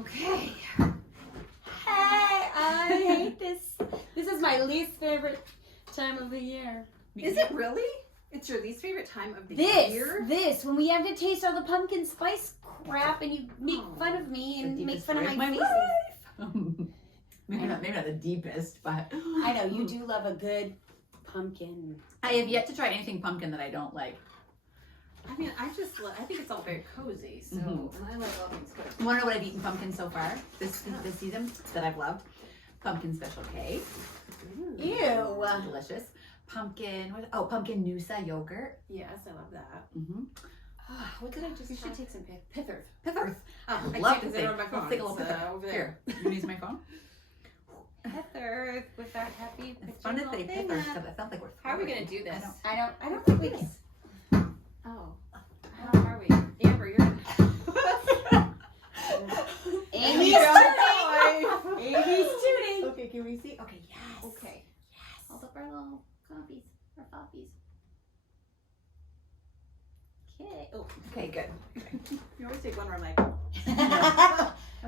Okay. Hey, I hate this. This is my least favorite time of the year. Is it really? It's your least favorite time of the year? This, when we have to taste all the pumpkin spice crap and you make fun of me and make fun of my faces. maybe not the deepest, but I know, you do love a good pumpkin. I have yet to try anything pumpkin that I don't like. I mean, I think it's all very cozy, so and I like all things cozy. You want to know what I've eaten pumpkin so far this season that I've loved? Pumpkin Special K. Ew. Delicious. Pumpkin Noosa yogurt. Yes, I love that. What did I just You should take some Pithers. Pithers. Oh, I love can't to because say. they're on my phone. Let's take a little It's, Pither. over there. Here, you can use my phone. Pithers with that happy It's fun to say Pithers because it sounds like we're. How are we gonna do this? I don't think we can. Oh, how are we? Amber, you're gonna. Amy's tooting. Amy's tooting. Okay, can we see? Okay, yes. Okay. Yes. Hold up our little copies. Our copies. Okay. Oh. Okay, good. You always take one where I'm like,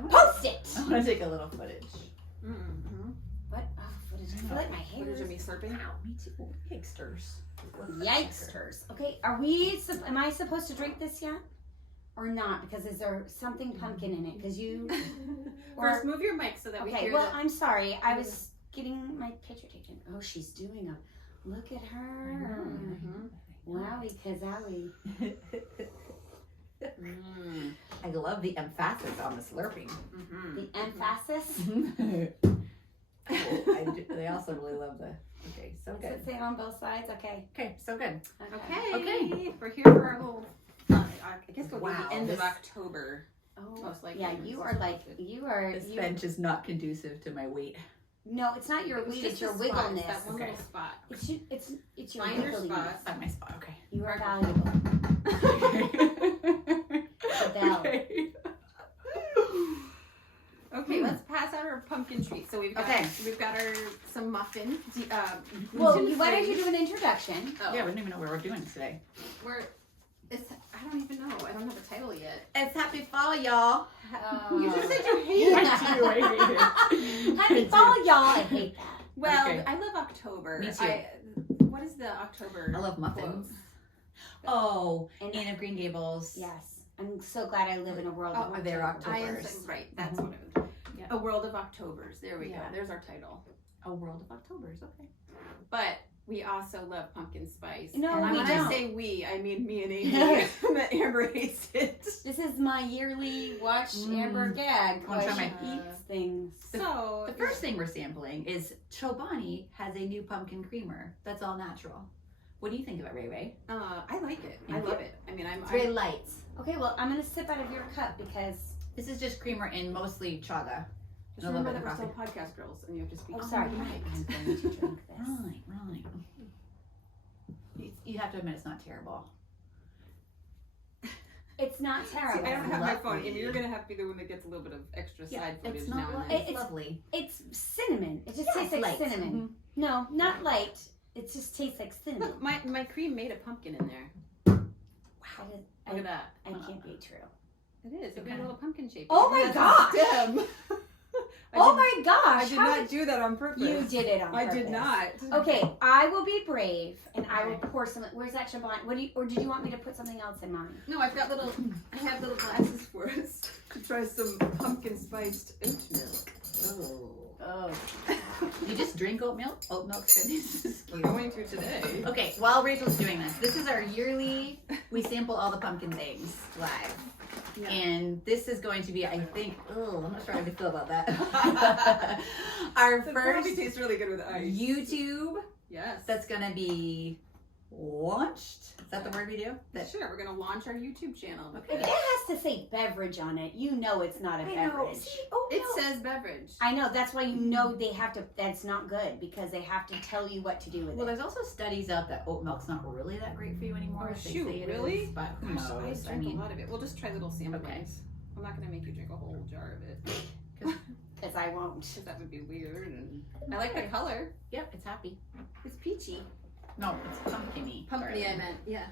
Post it. I want to take a little footage. What? Oh, footage. I feel like my hair footage is... of me slurping. Ow, me too. Yikesters. Yikesters. Okay, am I supposed to drink this yet? Or not? Because is there something pumpkin in it? Because you... First, move your mic so that we Okay, hear well, the... I'm sorry. I was getting my picture taken. Oh, she's doing a... Look at her. Wowie kazowie. I love the emphasis on the slurping. The emphasis? They also really love the... Okay, so Does good. it say on both sides? Okay. Okay, so good. Okay. We're here for our whole... I guess it'll be the end of October. Oh, most likely. yeah, you are like... You are... This bench is not conducive to my weight. No, it's not your weight, it's your wiggleness. That one little spot. It's your Find your wiggliness. spot. Find my spot, okay. You are valuable. Bell. Okay, let's pass out our pumpkin treat. So we've got our some muffins. Well, why don't you do an introduction? Oh. Yeah, we don't even know what we're doing today. I don't even know. I don't have a title yet. It's Happy Fall, y'all. You just said you hate it. I do. Happy fall, y'all. I hate that. Well, Okay. I love October. Me too. What is the October? I love muffins. quote? Oh, And- Anne of Green Gables. Yes. I'm so glad I live in a world of they're October. I am Octobers. right. That's what it was. Yeah. A World of Octobers. There we go. Yeah. There's our title. A World of Octobers, okay. But we also love pumpkin spice. No, and we when don't. I say we, I mean me and Amy. That Amber hates it. This is my yearly watch Amber gag. Wanna try Why my- she eats things. So The first thing we're sampling is Chobani has a new pumpkin creamer that's all natural. What do you think of it, Ray Ray? I like it. I love it. I mean, It's very light. Okay, well, I'm going to sip out of your cup because... This is just creamer in mostly chaga. Just And a little remember bit that of we're coffee. still podcast girls, and you have to speak. Oh, sorry. Right. I'm going to drink this. Right. You have to admit it's not terrible. It's not terrible. See, I don't have my Lovely. phone. Amy, you're going to have to be the one that gets a little bit of extra side footage it's now not and light. then. It's lovely. It's cinnamon. It just Yeah, tastes it's like light. cinnamon. No, not light. It just tastes like cinnamon. Look, my cream made a pumpkin in there. Wow. Look at that. I can't be true. It is. It Okay. made a little pumpkin shape. Oh my That's a gosh. stem. Oh my gosh. I did how not do that on purpose. You did it on I purpose. did not. Okay, I will be brave and I will Okay. pour some. Where's that Chabon? Or did you want me to put something else in mine? No, I have little glasses for us to try some pumpkin spiced oat milk. Oh. You just drink oat milk? Oat milk's good. We're going to today. Okay, while Rachel's doing this is our yearly, we sample all the pumpkin things live. Yeah. And this is going to be, I think, I'm not sure how to feel about that. Our The first coffee tastes really good with ice. YouTube Yes. that's going to be launched. Is that the word we do? Sure, we're going to launch our YouTube channel. Okay. If it has to say beverage on it, you know it's not a beverage. It says beverage. I know, that's why you know they have to, that's not good because they have to tell you what to do with Well, it. there's also studies out that oat milk's not really that great for you anymore. Oh, as they shoot, say it really? is, but who Gosh, I knows? drink a lot of it. We'll just try little sample Okay. ones. I'm not going to make you drink a whole jar of it. Because I won't. Because that would be weird. And I like the color. Yep, it's happy. It's peachy. No, it's pumpkin-y. Pumpkin-y, I meant. Yeah.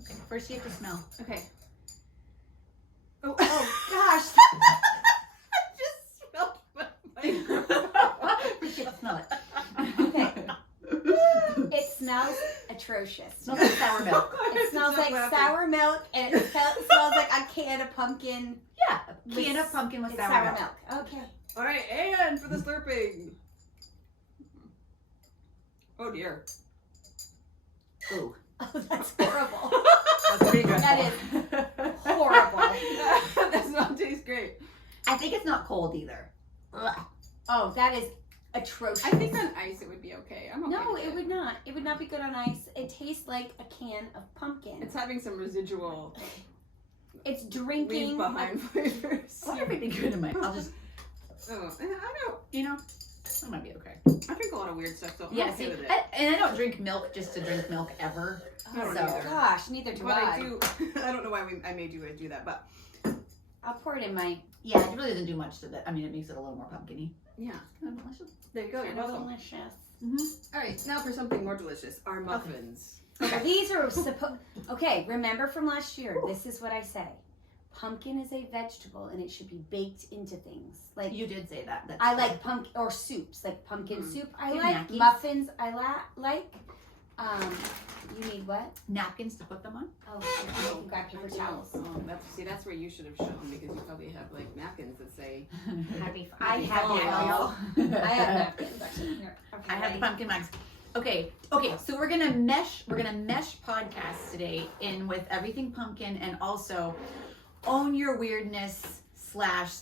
Okay, first you have to smell. Okay. Oh gosh. atrocious. Smells like sour milk. It smells like sour milk, and it smells like a can of pumpkin. Yeah, a can of pumpkin with sour milk. Okay. All right, and for the slurping. Oh dear. Ooh, Oh, that's horrible. that's pretty dreadful. That is horrible. That does not taste great. I think it's not cold either. Ugh. Oh, that is atrocious. I think on ice it would be okay. I'm okay No, with it would not. It would not be good on ice. It tastes like a can of pumpkin. It's having some residual It's drinking. leave behind flavors. I wonder if it'd be good in my. I'll just, Oh, I don't. you know, it might be okay. I drink a lot of weird stuff, so I'm Yeah, okay see, with it. and I don't drink milk just to drink milk ever. I don't so- either. Gosh, neither do But I. I do. I don't know why I made you do that, but I'll pour it in my. Yeah, it really doesn't do much to that. I mean, it makes it a little more pumpkin-y. yeah. Kind of delicious. There you go. You're welcome. Delicious. All right, now for something more delicious, our muffins. Okay, these are Okay, remember from last year. This is what I say. Pumpkin is a vegetable, and it should be baked into things. Like You did say that. That's I true. like pumpkin or soups, like pumpkin soup. I Good like napkins. muffins. I like. You need what? napkins to put them on. Oh, you can grab paper towels. Oh, that's where you should have shown because you probably have like napkins that say I have Fall. I have napkins. Actually, here. Okay, I have the ready? pumpkin mugs. Okay, so we're gonna mesh podcasts today in with everything pumpkin and also own your weirdness /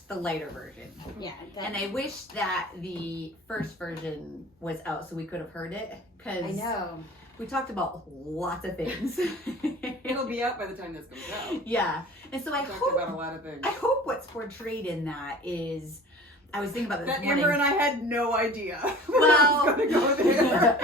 the lighter version. Yeah. And I wish that the first version was out so we could have heard it because I know. we talked about lots of things. it'll be out by the time this comes out. Yeah, and so I We talked hope about a lot of things. I hope what's portrayed in that is. I was thinking about this That morning. Amber and I had no idea. Well- I was gonna go there.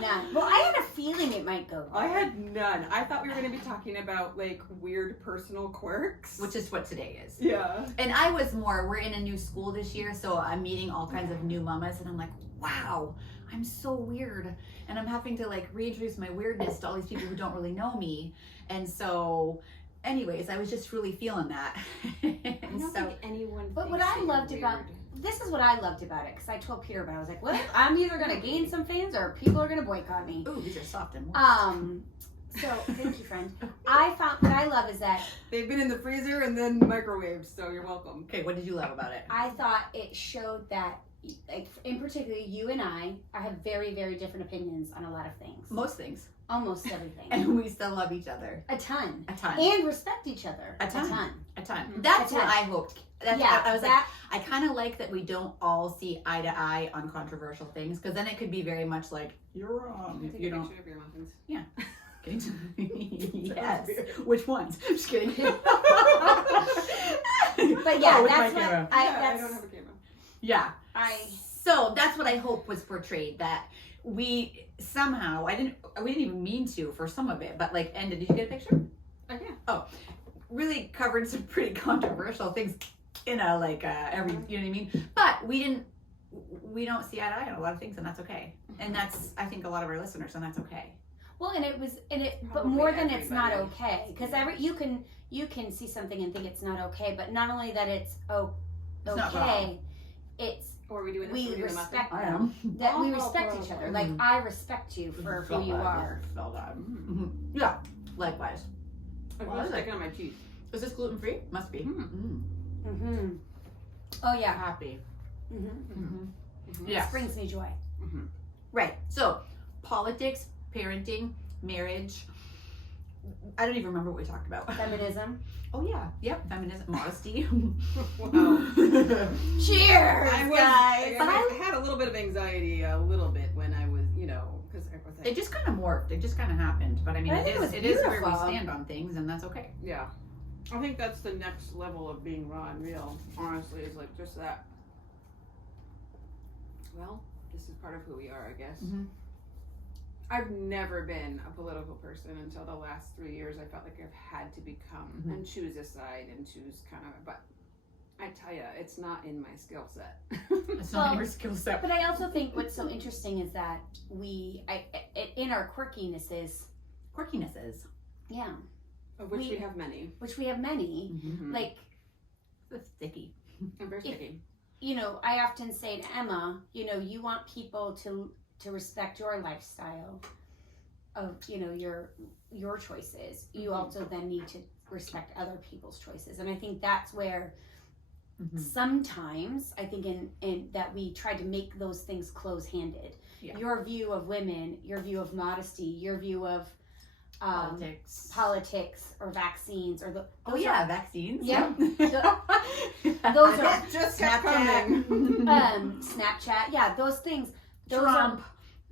None. Well, I had a feeling it might go. I had none. I thought we were gonna be talking about like weird personal quirks. Which is what today is. Yeah. And I was we're in a new school this year, so I'm meeting all kinds of new mamas, and I'm like, wow, I'm so weird. And I'm having to like reintroduce my weirdness to all these people who don't really know me. And so, anyways, I was just really feeling that. I And don't so, think anyone. But what thinks I that you're loved about weird. this is what I loved about it because I told Peter about it. I was like, well, I'm either gonna gain some fans or people are gonna boycott me. ooh, these are soft and moist. So thank you, friend. I found what I love is that They've been in the freezer and then microwaved, so you're welcome. Okay, what did you love about it? I thought it showed that, like in particular, you and I have very, very different opinions on a lot of things. Most things. Almost everything. And we still love each other. A ton. A ton. And respect each other. A ton. Mhm. That's A what ton. I hoped. That's Yeah, I was like, that, I kind of like that we don't all see eye to eye on controversial things, because then it could be very much like, you're wrong if Take you a don't. picture of your muffins. Okay. Yes. Which ones? Just kidding. but yeah, Oh, with that's my what camera. I, Yeah, I that's, don't have a camera. Yeah. I, So that's what I hope was portrayed, that we somehow, we didn't even mean to for some of it, but like ended. Did you get a picture? Oh yeah. Really covered some pretty controversial things in a like every, you know what I mean? But we don't see eye to eye on a lot of things, and that's okay. And that's, I think, a lot of our listeners, and that's okay. well, but Probably more than it's not everybody. okay. Because you can see something and think it's not okay, but not only that it's not okay, it's Or are we doing this? we Are we doing the respect I them. am. That we Oh, respect oh, each oh, other. oh. Like I respect you for who you are. Spell that. Mm. Yeah, likewise. I'm Well, just I like- sticking on my teeth. Is this gluten free? Must be. Mm. Mm-hmm. Oh yeah. Happy. Mm-hmm. Mhm. Yeah. This brings me joy. Right. So, politics, parenting, marriage. I don't even remember what we talked about. Feminism. Oh yeah. Yep. Feminism, modesty. Wow. Cheers, I was, guys. I had a little bit of anxiety, a little bit when I was, because I was like, It just kind of morphed. It just kind of happened. But I mean, But I think it it is was where we beautiful. stand on things, and that's okay. yeah. I think that's the next level of being raw and real, honestly, is like just that. Well, this is part of who we are, I guess. Mhm. I've never been a political person until the last 3 years. I felt like I've had to become Mhm. and choose a side and choose kind of, but I tell you, it's not in my skill set. It's not Well, your skill set. But I also think what's so interesting is that in our quirkinesses, Quirkinesses. yeah, Of which we We- have many. which we have many. Mm-hmm. Like, It's sticky. I'm very sticky. I often say to Emma, you want people to respect your lifestyle. of your choices, you also then need to respect other people's choices. And I think that's where sometimes I think in that we try to make those things close-handed. Yeah. Your view of women, your view of modesty, your view of politics or vaccines or vaccines. Yeah. Those are just Snapchat. Snapchat. Yeah, those things. Those Trump.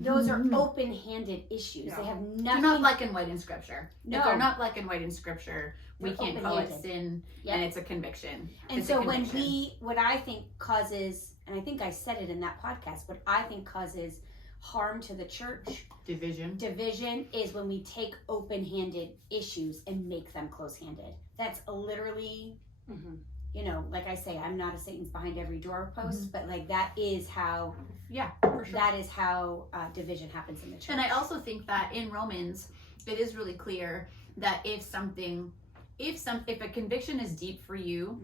Those are open-handed issues. Yeah. They have They're nothing. not black and white in scripture. No. If they're not black and white in scripture, we They're can't call it open-handed. sin, Yep. and it's a conviction. And It's so a conviction. what I think causes, and I think I said it in that podcast, what I think causes harm to the church, division is when we take open-handed issues and make them close-handed. That's literally, like I say, I'm not a Satan's behind every doorpost, but like that is how, for sure. that is how division happens in the church. And I also think that in Romans, it is really clear that if a conviction is deep for you,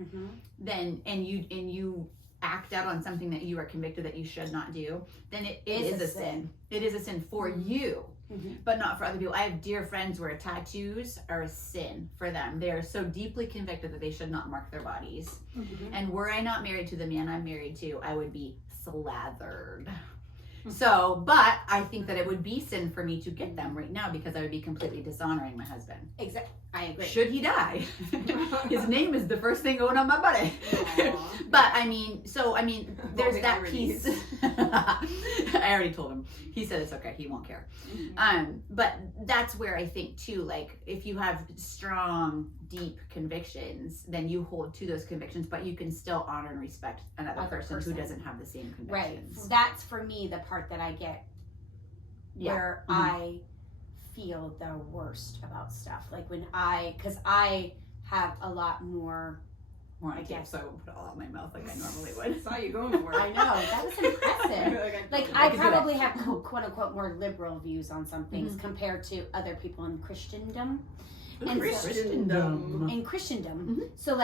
then and you act out on something that you are convicted that you should not do, then it is a sin. It is a sin for you, but not for other people. I have dear friends where tattoos are a sin for them. They are so deeply convicted that they should not mark their bodies. And were I not married to the man I'm married to, I would be slathered. So, but I think that it would be sin for me to get them right now because I would be completely dishonoring my husband. Exactly. I agree. Should he die, his name is the first thing going on my body. But there's that piece. I already told him. He said it's okay. He won't care. But that's where I think too, like if you have strong, deep convictions, then you hold to those convictions, but you can still honor and respect another person who doesn't have the same convictions. Right. That's for me the part that I get where I feel the worst about stuff. Like when because I have a lot more. I guess so I won't put it all out my mouth like I normally would. Saw you going for it. I know, that was impressive. Like I probably have quote unquote more liberal views on some things compared to other people in Christendom. Christendom. In Christendom. So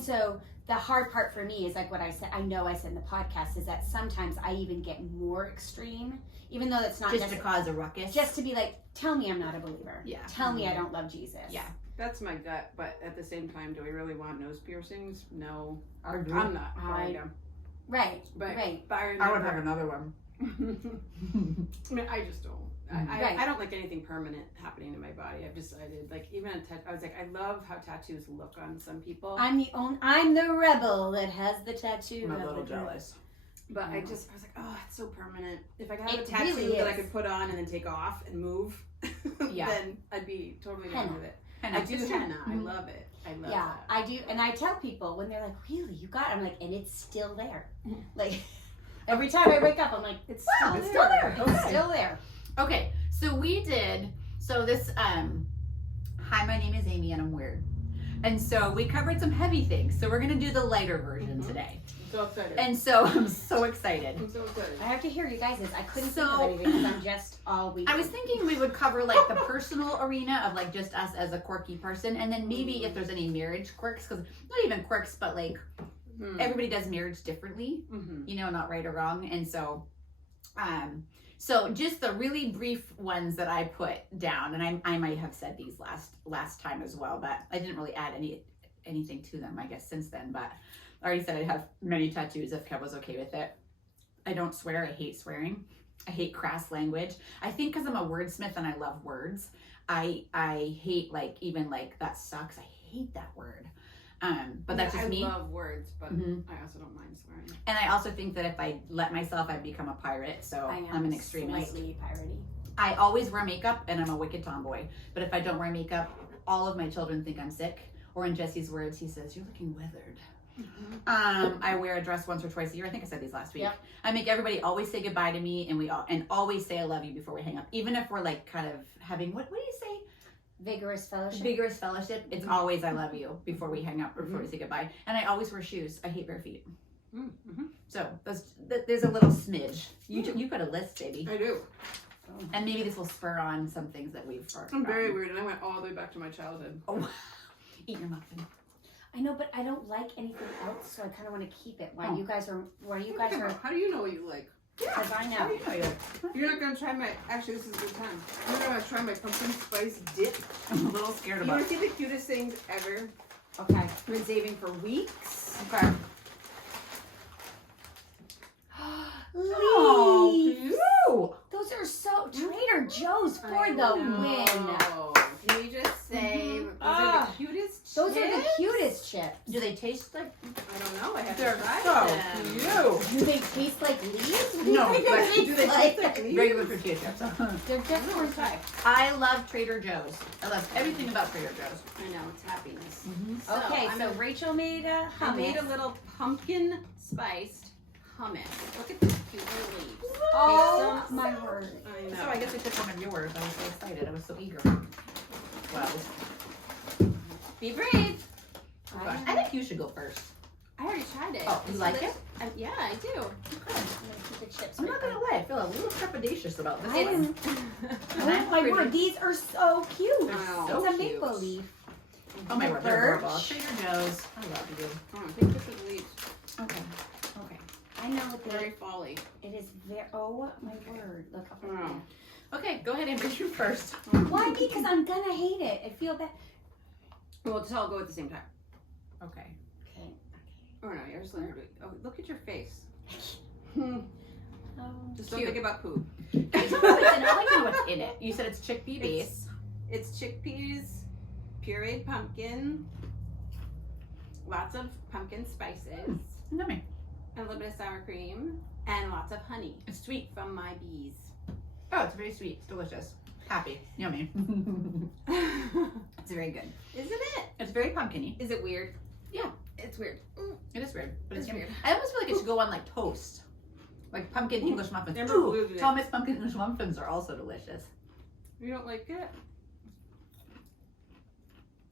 so the hard part for me is like what I said in the podcast is that sometimes I even get more extreme, even though that's not just to cause a ruckus. Just to be like, tell me I'm not a believer. Yeah. Tell me I don't love Jesus. Yeah. That's my gut, but at the same time, do we really want nose piercings? No. I'm not. Right. But right. I would have another one. I mean, I just don't. Right. I don't like anything permanent happening to my body. I've decided, like, even I was like, I love how tattoos look on some people. I'm the rebel that has the tattoo. I'm a little jealous. But I was like, oh, it's so permanent. If I could have It a tattoo really that I is. could put on and then take off and move, then I'd be totally done with it. I do henna. I love it. I love that. I do. And I tell people when they're like, really, you got it? I'm like, and it's still there. Like, every time I wake up, I'm like, it's still there. It's still there. Okay, so this, hi, my name is Amy and I'm weird. And so we covered some heavy things. So we're going to do the lighter version today. I'm so excited. And so I'm so excited. I'm so excited. I have to hear you guys. I couldn't think of anything because I'm just all week. I was thinking we would cover like the personal arena of like just us as a quirky person. And then maybe if there's any marriage quirks, because not even quirks, but like everybody does marriage differently, not right or wrong. And so, so just the really brief ones that I put down, and I might have said these last time as well, but I didn't really add anything to them, I guess, since then. But I already said I'd have many tattoos if Kev was okay with it. I don't swear. I hate swearing. I hate crass language. I think because I'm a wordsmith and I love words, I hate even that sucks. I hate that word. But that's just me. I love words, but I also don't mind swearing. And I also think that if I let myself, I'd become a pirate. So I'm an extremist. Slightly piratey. I always wear makeup and I'm a wicked tomboy. But if I don't wear makeup, all of my children think I'm sick. Or in Jesse's words, he says, "You're looking withered." I wear a dress once or twice a year. I think I said these last week. Yep. I make everybody always say goodbye to me, and always say I love you before we hang up. Even if we're like kind of having what do you say? Vigorous fellowship. Vigorous fellowship. It's always I love you before we hang up or before we say goodbye. And I always wear shoes. I hate bare feet. So there's a little smidge. You got a list, baby. I do. And maybe this will spur on some things that we've. I'm very weird, and I went all the way back to my childhood. Oh, eat your muffin. I know, but I don't like anything else, so I kind of want to keep it. While you guys are. How do you know what you like? Because I How know. do you know you? You're not gonna try my. Actually, this is a good time. You're gonna try my pumpkin spice dip. I'm a little scared You about wanna it. see the cutest things ever? Okay. I've been saving for weeks. Okay. Oh, cute. those are so Trader Joe's for I the know. win. Can you just say those are Ah, the cutest? Those are the chips? cutest chips. Do they taste like? I don't know. I haven't They're tried so them. cute. Do they taste like leaves? What do you No, think like, they do they taste taste like leaves? Regular tortilla chips. They're just I don't know, try. I love Trader Joe's. I love everything about Trader Joe's. I know it's happiness. Okay, I'm so Rachel made a hummus. I made a little pumpkin spiced hummus. Look at these cute little leaves. Oh Take some- my word. I know. So I guess I took one of yours. I was so excited. I was so eager. Wow. Be brave. Oh gosh. I think you should go first. I already tried it. Oh, you like it? Yeah, I do. I'm gonna keep the chips. I'm right not gonna there. lie. I feel a little trepidatious about this I one. am. And Oh I'm my pretty. word, these are so cute. They're so it's a cute. maple leaf. Oh my word, they're adorable. Birch. Trader Joe's. I love you. Take this with leaves. Okay. Okay. I know what Very they. folly. It is very. Oh my word! Look up there. Oh. Okay, go ahead and read you first. Why? Because I'm gonna hate it. I feel bad. Well, let's all go at the same time. Okay. Okay. Oh no, you're just letting her do it. Oh, look at your face. Just don't Cute. think about poop. I like to know what's in it. You said it's chickpea base. It's chickpeas, pureed pumpkin, lots of pumpkin spices, Yummy. and a little bit of sour cream, and lots of honey It's sweet. from my bees. Oh, it's very sweet. It's delicious. Happy. Yummy. Isn't It's very good. it? It's very pumpkin-y. Is it weird? Yeah. It's weird. It is weird, but it's It's yummy. weird. I almost feel like it should go on like toast. Like pumpkin English muffins. Never Ooh, glued it. Thomas pumpkin English muffins are also delicious. You don't like it?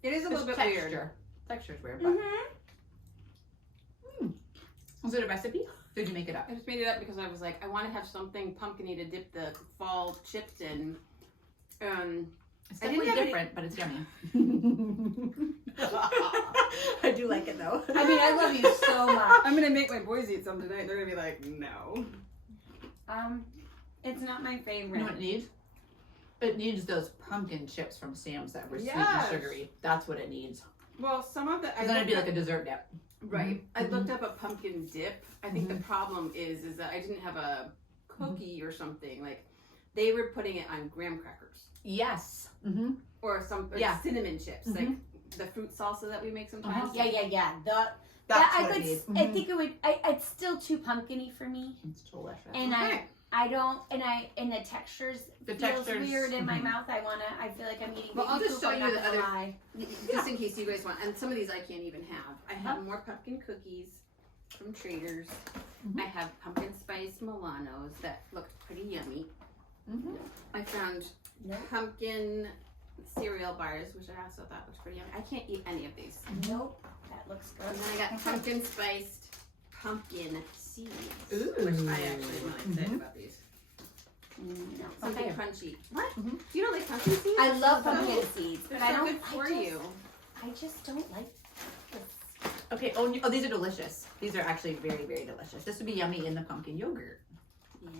It is a It's little bit texture. weird. Texture's weird, but was it a recipe? Did you make it up? I just made it up because I was like, I want to have something pumpkin-y to dip the fall chips in. It's I didn't definitely have any- different, but it's yummy. I do like it though. I mean, I love you so much. I'm gonna make my boys eat some tonight. They're gonna be like, no. It's not my You know favorite. what it needs? It needs those pumpkin chips from Sam's that were sweet Yes. and sugary. That's what it needs. Well, some of the It's gonna be like a dessert dip. right. I Mhm. looked up a pumpkin dip. I think the problem is that I didn't have a cookie or something. Like they were putting it on graham crackers Yes. Mm-hmm. or some or Yeah. cinnamon chips, like the fruit salsa that we make sometimes. Yeah. That's I what could. it needs. I think it would. It's still too pumpkin-y for me, It's delicious. and Okay. I don't. And the textures The feels textures, weird in my mhm. mouth. I feel like I'm eating. Well, I'll baby just poop, show I'm you not the gonna other- lie. Just in case you guys want, and some of these I can't even have. I have more pumpkin cookies from Trader's. Mhm. I have pumpkin spice Milanos that look pretty yummy. Mm-hmm. I found Nope. pumpkin cereal bars, which I also thought was pretty yummy. I can't eat any of these. Nope. That looks good. And then I got pumpkin spiced pumpkin seeds, Ooh. which I actually am really excited Mhm. about these. No. Something Okay. crunchy. What? Mhm. You don't like pumpkin seeds? I love So- pumpkin seeds, They're but I so don't. good for I just, you. I just don't like this. Okay. Oh, these are delicious. These are actually very, very delicious. This would be yummy in the pumpkin yogurt. Yes.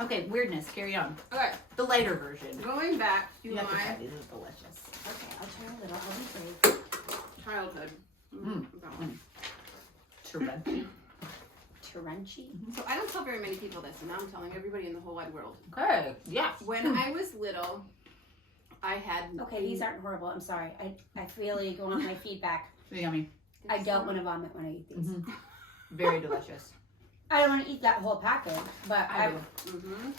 Okay. Weirdness. Carry on. Okay, The lighter version. going back to You have to try my these. Are delicious. Okay, I'll try a little. I'll be brave. childhood. Mm. Terrific. Tarunchy. So I don't tell very many people this, and now I'm telling everybody in the whole wide world. Okay. Yes. When I was little, I had Okay, these aren't horrible. I'm sorry. I really go on my feedback. Yummy. I don't want to vomit when I eat these. Mhm. Very delicious. I don't want to eat that whole package, but I do. Mm-hmm.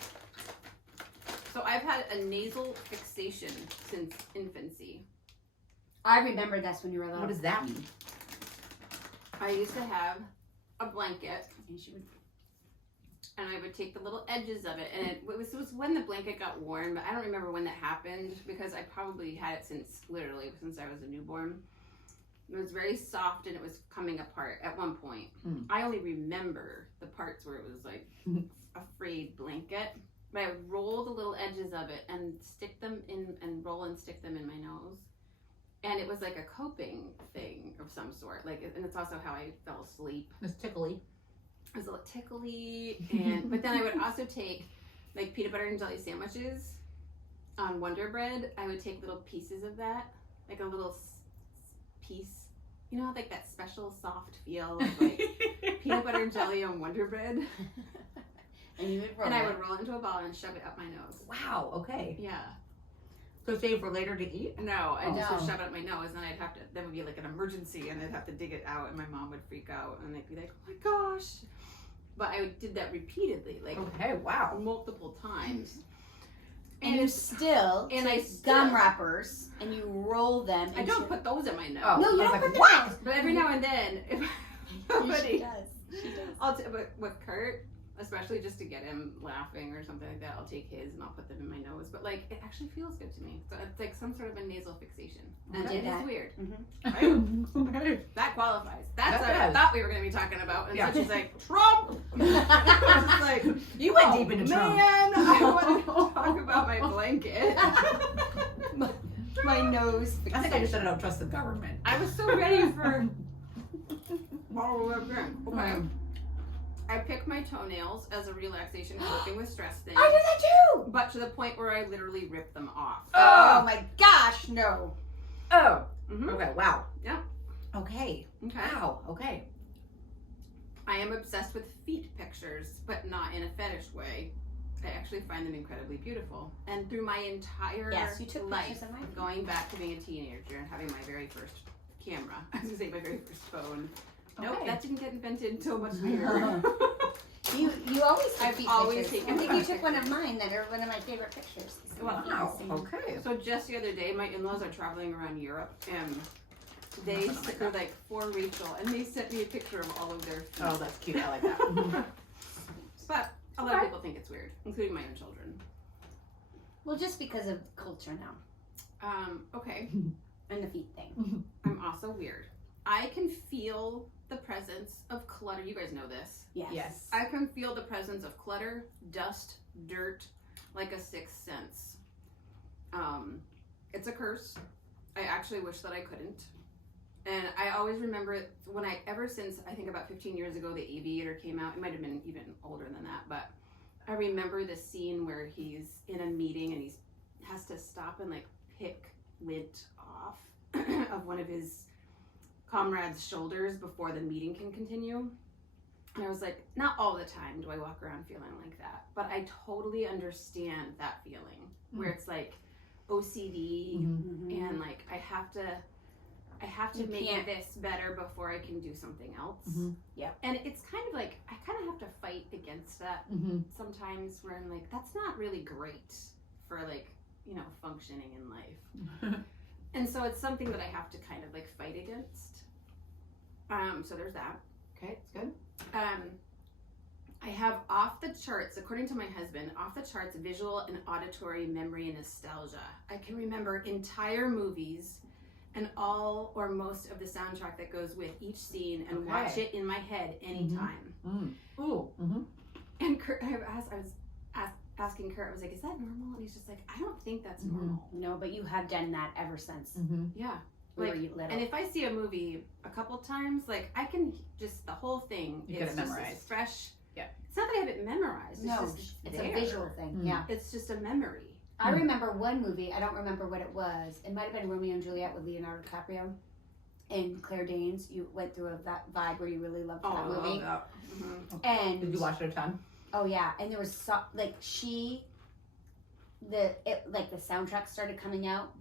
So I've had a nasal fixation since infancy. I remember this when you were little. What does that mean? I used to have a blanket, And she would- and I would take the little edges of it, and it was when the blanket got worn, but I don't remember when that happened because I probably had it since I was a newborn. It was very soft and it was coming apart at one point. Mm. I only remember the parts where it was like a frayed blanket, but I would roll the little edges of it and stick them in and roll and stick them in my nose. And it was like a coping thing of some sort. And it's also how I fell asleep. It's tickly. It was a little tickly, but then I would also take like peanut butter and jelly sandwiches on Wonder Bread. I would take little pieces of that, like a little piece. You know, like that special soft feel of like peanut butter and jelly on Wonder Bread. And you would roll and I would roll it into a ball and shove it up my nose. Wow. Okay. Yeah. So save for later to eat? No, I just would No. shove it up my nose, and then I'd have to. That would be like an emergency, and I'd have to dig it out, and my mom would freak out, and I'd be like, "Oh my gosh!" But I did that repeatedly, like Okay. Wow. multiple times. And you still and I take still- gum wrappers and you roll them. I don't put those in my nose. Oh, No, you I was don't like, put them what? in. But every now and then, if She somebody, does. She does. but with Kurt, especially just to get him laughing or something like that, I'll take his and I'll put them in my nose. But like, it actually feels good to me. So it's like some sort of a nasal fixation. And I did it is that. weird. Mm-hmm. Okay. That qualifies. That's That what I does. thought we were going to be talking about. And Yeah. so she's like, Trump! I was like, You went oh, deep into Trump. Man, I want to talk about my blanket. My nose. I think I just said I don't trust the government. I was so ready for all of that. Okay. I pick my toenails as a relaxation coping with stress thing. I do that too. But to the point where I literally rip them off. Oh my gosh, no. Oh. Mhm. Okay. Wow. Yeah. Okay. Okay. Wow. Okay. I am obsessed with feet pictures, but not in a fetish way. I actually find them incredibly beautiful. And through my entire Yes, you took life, pictures of my feet. going back to being a teenager and having my very first camera, I was going to say my very first phone. Nope, Okay. that didn't get invented until much later. You always take I've feet always pictures. taken I think you feet took one of mine that are one of my favorite pictures. Wow. Okay. So just the other day, my in-laws are traveling around Europe, and they're like for Rachel, and they sent me a picture of all of their feet. Oh, that's cute. I like that. But a lot of people think it's weird, including my own children. Well, just because of culture now Okay, and the feet thing. I'm also weird. I can feel the presence of clutter. You guys know this. Yes. Yes. I can feel the presence of clutter, dust, dirt, like a sixth sense. It's a curse. I actually wish that I couldn't. And I always remember ever since I think about 15 years ago, The Aviator came out. It might have been even older than that, but I remember the scene where he's in a meeting and he has to stop and like pick lint off of one of his comrade's shoulders before the meeting can continue. And I was like, not all the time do I walk around feeling like that, but I totally understand that feeling where it's like OCD Mm-hmm. and like I have to You make can't. this better before I can do something else. Mhm. Yeah. And it's kind of like I kind of have to fight against that Mm-hmm. sometimes where I'm like, that's not really great for like, functioning in life. And so it's something that I have to kind of like fight against. So there's that. Okay, it's good. I have off the charts, according to my husband, off the charts visual and auditory memory and nostalgia. I can remember entire movies and all or most of the soundtrack that goes with each scene and Okay. watch it in my head anytime. Ooh. Mm-hmm. And Kurt, I was asking Kurt, I was like, is that normal? And he's just like, I don't think that's Mhm. normal. No, but you have done that ever since Mm-hmm. Yeah. we Like, were little. And if I see a movie a couple times, like I can just the whole thing. You get it's it just memorized. as fresh. Yeah. It's not that I have it memorized. It's no, just it's there. a visual thing. Mm. Yeah. It's just a memory. I remember one movie. I don't remember what it was. It might have been Romeo and Juliet with Leonardo DiCaprio and Claire Danes. You went through that vibe where you really loved that movie. that. Mm-hmm. And Did you watch it a ton? oh yeah, and there was the soundtrack started coming out.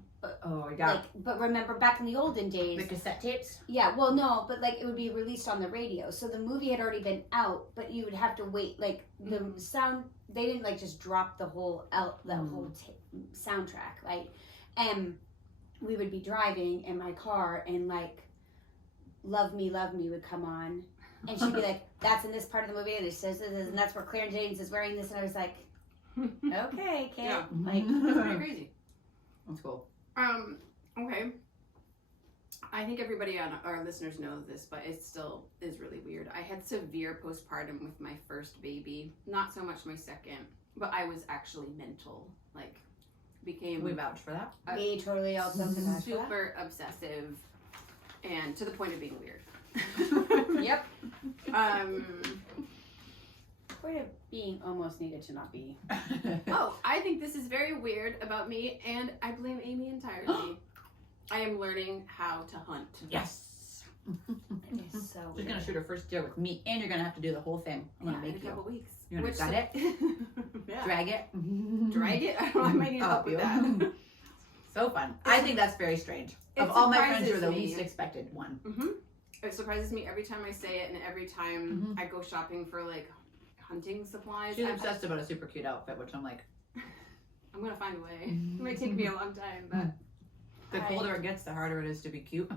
Oh, yeah. Like, but remember back in the olden days, The cassette tapes? yeah. Well, no, but like it would be released on the radio, so the movie had already been out, but you would have to wait. Like the Mhm. sound, they didn't like just drop the whole soundtrack, right? And we would be driving in my car, and like "Love Me, Love Me" would come on, and she'd be like, "That's in this part of the movie, and it says this, and that's where Claire Danes is wearing this," and I was like, "Okay, kid." Yeah. Like, That's pretty crazy. That's cool. Okay. I think everybody on our listeners know this, but it still is really weird. I had severe postpartum with my first baby. Not so much my second, but I was actually mental. Like, became We vouch for that. we totally also can vouch for that. super obsessive, and to the point of being weird. Yep. afraid of being almost needed to not be. Oh, I think this is very weird about me, and I blame Amy entirely. I am learning how to hunt. Yes. It is so She's weird. gonna shoot her first deer with me, and you're gonna have to do the whole thing. I'm gonna in make a couple weeks. You're gonna gut it? Yeah. Drag it. Drag it? I don't know. I might need help with that. So fun. I think that's very strange. Of all my friends, you're the surprises me. least expected one. It surprises me every time I say it, and every time I go shopping for like hunting supplies. She's obsessed about a super cute outfit, which I'm like, I'm gonna find a way. It might take me a long time, but the colder it gets, the harder it is to be cute.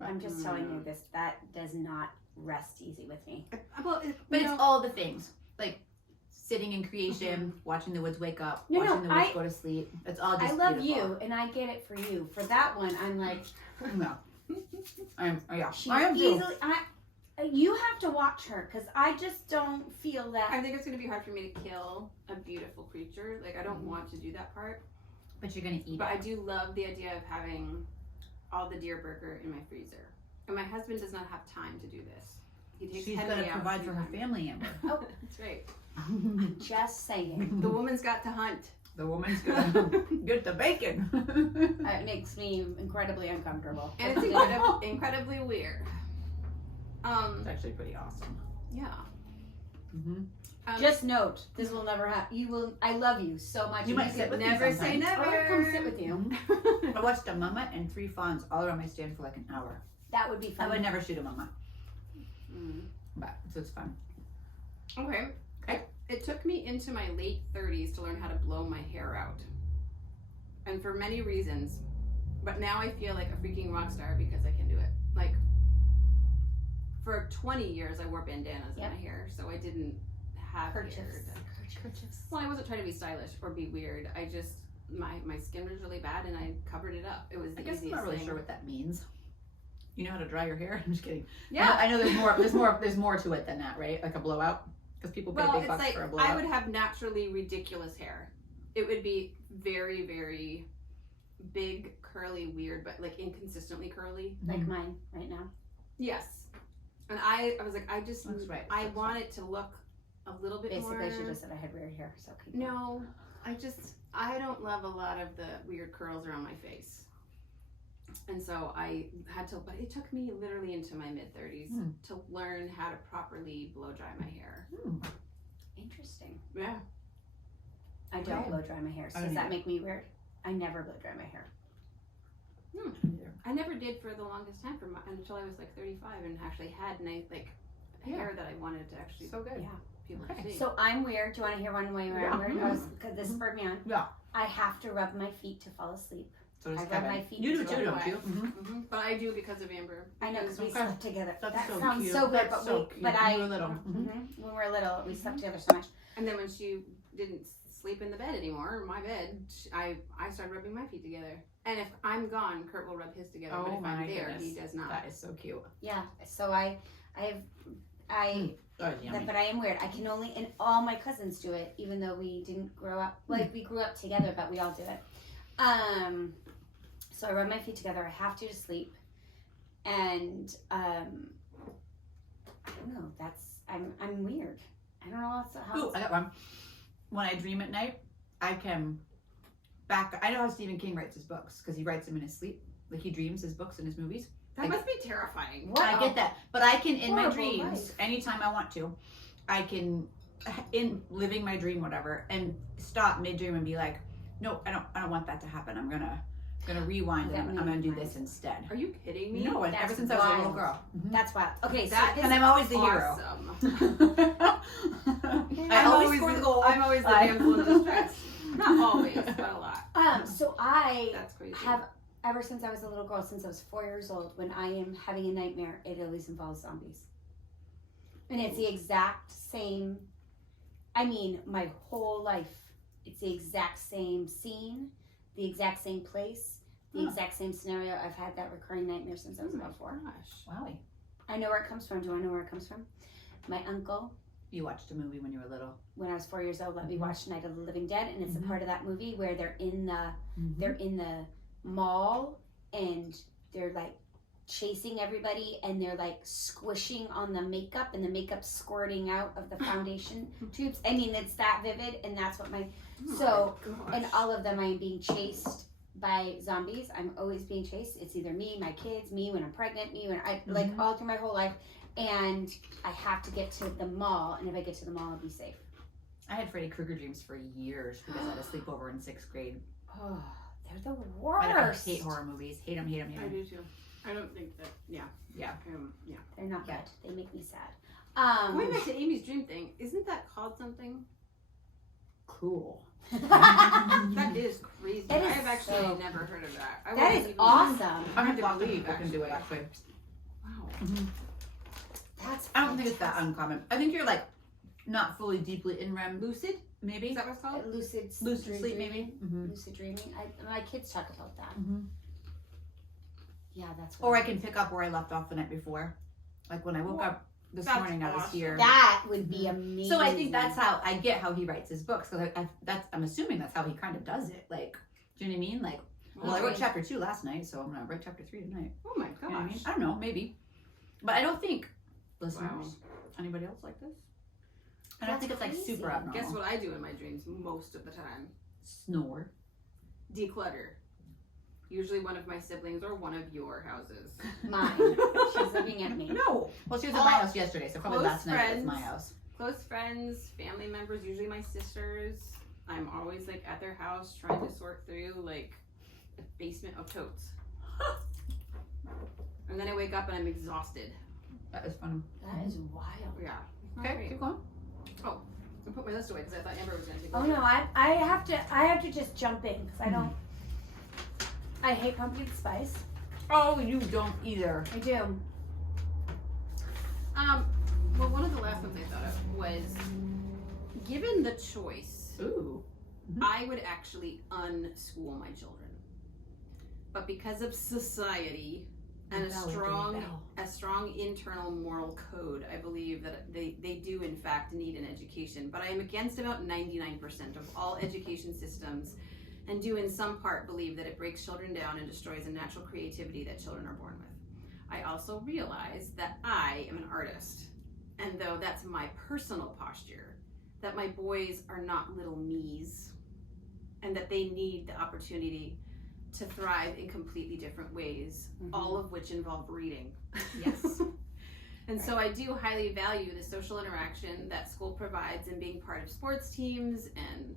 I'm just telling you this. That does not rest easy with me. well, But it's all the things. Like sitting in creation, watching the woods wake up, No, watching the woods go to sleep. It's all just I love beautiful. you, and I get it for you. For that one, I'm like, No. Yeah. she I am too. easily. You have to watch her because I just don't feel that. I think it's gonna be hard for me to kill a beautiful creature. Like I don't want to do that part. But you're gonna eat But it. I do love the idea of having all the deer burger in my freezer. And my husband does not have time to do this. He takes She's Henry gotta out provide for her every family, Amber. Oh, That's right. just saying. The woman's got to hunt. The woman's gonna get the bacon. It makes me incredibly uncomfortable. And it's incredibly weird. It's actually pretty awesome. Yeah. Just note, this will never happen. You will. I love you so much. You might sit with me never say sometime. I want to never. come sit with you. I watched a mama and 3 fawns all around my stand for like an hour. That would be I fun. would never shoot a mama, Mm. but so it's fun. Okay. It took me into my late 30s to learn how to blow my hair out. And for many reasons. But now I feel like a freaking rock star because I can do it. Like, for 20 years I wore bandanas in my hair, so I didn't have hair. Kerchiefs. Well, I wasn't trying to be stylish or be weird. I just, my skin was really bad and I covered it up. It was the I guess easiest I'm not really thing. sure what that means. You know how to dry your hair? I'm just kidding. Yeah. I know there's more to it than that, right? Like a blowout, because people pay Well, big it's bucks like for a blowout. I would have naturally ridiculous hair. It would be very, very big, curly, weird, but like inconsistently curly. Like mine right now. Yes. And I was like, That's right. I That's want right. it to look a little bit Basically, more. she just said I had weird hair. So keep No, I don't love a lot of the weird curls around my face. And so I had to, but it took me literally into my mid-30s to learn how to properly blow dry my hair. Interesting. Yeah. I don't blow dry my hair. So I does don't that either. make me weird? I never blow dry my hair. I never did for the longest time until I was like 35 and actually had nice hair that I wanted to actually So good. Yeah. people to see. So I'm weird. Do you want to hear one way where I'm weird? Because this spurred me on. Yeah. I have to rub my feet to fall asleep. So does I rub Kevin. my feet You do to too, the don't wet. you? Mhm. But I do because of Amber. I know because we Okay. slept together. That's that so sounds cute. so good, That's but so we, cute. but When I, you were little. when we were little, we slept together so much. And then when she didn't sleep in the bed anymore, my bed, I started rubbing my feet together. And if I'm gone, Kurt will rub his together. But if I'm there, he does not. That is so cute. Yeah. So I Oh, yummy. but I am weird. I can only, and all my cousins do it, even though we didn't grow up. Like we grew up together, but we all do it. So I rub my feet together. I have to sleep, and I don't know. I'm weird. I don't know how. Ooh, I got one. When I dream at night, I can I know how Stephen King writes his books because he writes them in his sleep. Like he dreams his books and his movies. That must be terrifying. What I get that, but I can in my horrible dreams life. anytime I want to. I can in living my dream, whatever, and stop mid dream and be like, no, I don't want that to happen. I'm gonna rewind and I'm gonna do this instead. Are you kidding me? No, That's ever since I was a little wild. girl. That's wild. Okay, That so And I'm always the Awesome. hero. I always score the goal. I'm always the damsel in distress. Not always, but a lot. so I That's crazy. have ever since I was a little girl, since I was 4 years old, when I am having a nightmare, it always involves zombies. And it's the exact same, I mean, my whole life. It's the exact same scene, the exact same place, the exact same scenario. I've had that recurring nightmare since I was about 4. Gosh. Wowie. I know where it comes from. Do I know where it comes from? My uncle, You watched a movie when you were little. when I was 4 years old, let me watch Night of the Living Dead, and it's a part of that movie where they're in the mall and they're like chasing everybody and they're like squishing on the makeup and the makeup squirting out of the foundation tubes. I mean, it's that vivid, and that's what and all of them I am being chased by zombies. I'm always being chased. It's either me, my kids, me when I'm pregnant, me when I like all through my whole life. And I have to get to the mall, and if I get to the mall, I'll be safe. I had Freddy Krueger dreams for years because I had a sleepover in 6th grade. Oh, they're the worst. I hate horror movies. Hate them. I do too. I don't think that. Yeah. They're not good. They make me sad. Going back to Amy's dream thing, isn't that called something? Cool. That is crazy. It is I have actually never heard of that. That is awesome. I heard lots of people can do it actually. Wow. That's. I don't think it's that uncommon. I think you're like not fully deeply in REM. Lucid, maybe. Is that what it's called? Lucid sleep, maybe. Lucid dreaming. My kids talk about that. Yeah, that's. Or I can pick up where I left off the night before. Like when I woke up this morning, I was here. That would be amazing. So I think that's how I get how he writes his books, because I'm assuming that's how he kind of does it. Like, do you know what I mean? Like, well, I wrote chapter 2 last night, so I'm gonna write chapter 3 tonight. Oh my gosh. You know what I mean? I don't know, maybe, but I don't think listeners, anybody else like this? I don't think it's like super abnormal. Guess what I do in my dreams most of the time? Snore. Declutter. Usually one of my siblings or one of your houses. Mine. She's looking at me. No. Well, she was at my house yesterday, so probably last night was my house. Close friends, family members, usually my sisters. I'm always like at their house trying to sort through like the basement of totes. And then I wake up and I'm exhausted. That is funny. That is wild. Yeah. Okay, keep going. Oh, I put my list away because I thought Amber was going to take it. Oh no, I have to just jump in because I don't. I hate pumpkin spice. Oh, you don't either. I do. Well, one of the last ones I thought of was, given the choice, Ooh. I would actually unschool my children. But because of society and a strong internal moral code, I believe that they do in fact need an education. But I am against about 99% of all education systems, and do in some part believe that it breaks children down and destroys a natural creativity that children are born with. I also realize that I am an artist, and though that's my personal posture, that my boys are not little me's, and that they need the opportunity to thrive in completely different ways, all of which involve reading. Yes. And so I do highly value the social interaction that school provides and being part of sports teams, and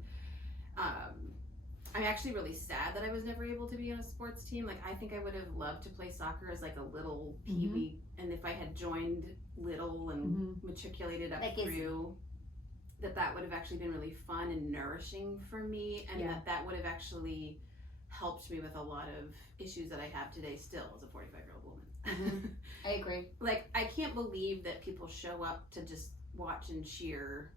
I'm actually really sad that I was never able to be on a sports team. Like, I think I would have loved to play soccer as like a little peewee, and if I had joined little and matriculated up through, that would have actually been really fun and nourishing for me, and that would have actually helped me with a lot of issues that I have today still as a 45-year-old woman. I agree. Like, I can't believe that people show up to just watch and cheer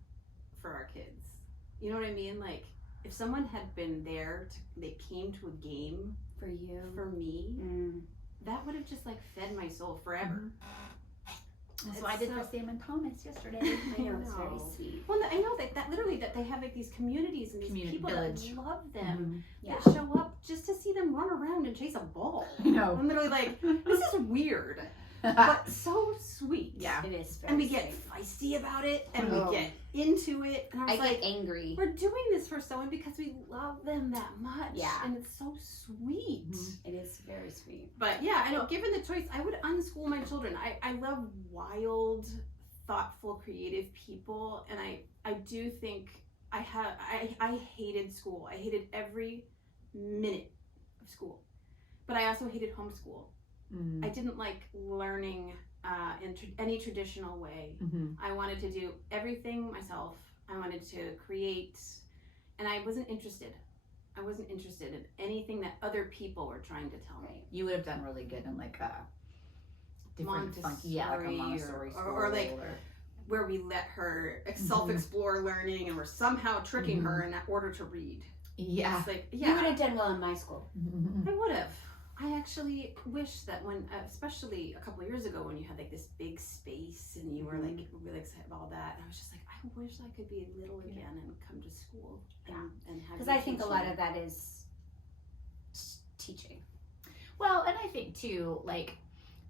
for our kids. You know what I mean? Like, if someone had been there, they came to a game For you. for me, that would have just like fed my soul forever. That's what I did for Sam and Thomas yesterday. I know, it's very sweet. Well, I know that literally that they have like these communities and these people village. that love them, Yeah. that show up just to see them run around and chase a ball. I know. I'm literally like, this is weird, but so sweet. Yeah. It is very And we get sweet. feisty about it, and we get into it. And I was like, get angry. we're doing this for someone because we love them that much. Yeah. And it's so sweet. It is very sweet. But yeah, I know, given the choice, I would unschool my children. I love wild, thoughtful, creative people. And I do think I hated school. I hated every minute of school. But I also hated homeschool. I didn't like learning in any traditional way. I wanted to do everything myself. I wanted to create, and I wasn't interested. I wasn't interested in anything that other people were trying to tell me. You would have done really good in like a different Montessori, like a Montessori school, or like where we let her self-explore learning, and we're somehow tricking her in order to read. Yeah. It's like, You would have done well in my school. I would have. I actually wish that when, especially a couple of years ago, when you had like this big space and you were like really excited about all that, I was just like, I wish I could be little again and come to school. And have. Because I think a lot of that is teaching. Well, and I think too, like,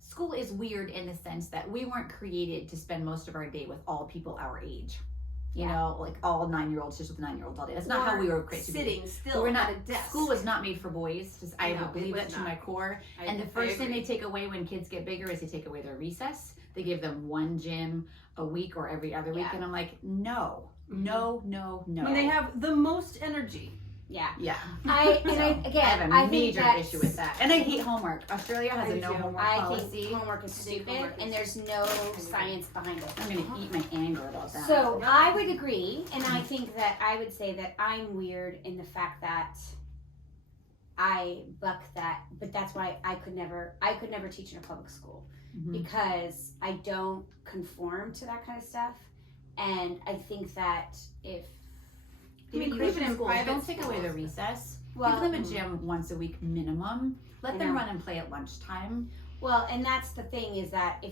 school is weird in the sense that we weren't created to spend most of our day with all people our age. You know, like all 9-year-olds just with 9-year-olds all day. That's not how we were created. Sitting still we're not, at a desk. School was not made for boys. Just, I would believe that to my core. And the first thing they take away when kids get bigger is they take away their recess. They give them one gym a week or every other week. And I'm like, no. When they have the most energy. Yeah. I have a major issue with that. And I hate homework. Australia has a no homework policy. I think homework is stupid and there's no science behind it. I'm going to eat my anger about that. So I would agree, and I think that I would say that I'm weird in the fact that I buck that, but that's why I could never teach in a public school because I don't conform to that kind of stuff. And I think that if Christian schools don't take away the recess. Give them a gym once a week minimum. Let them run and play at lunchtime. Well, and that's the thing is that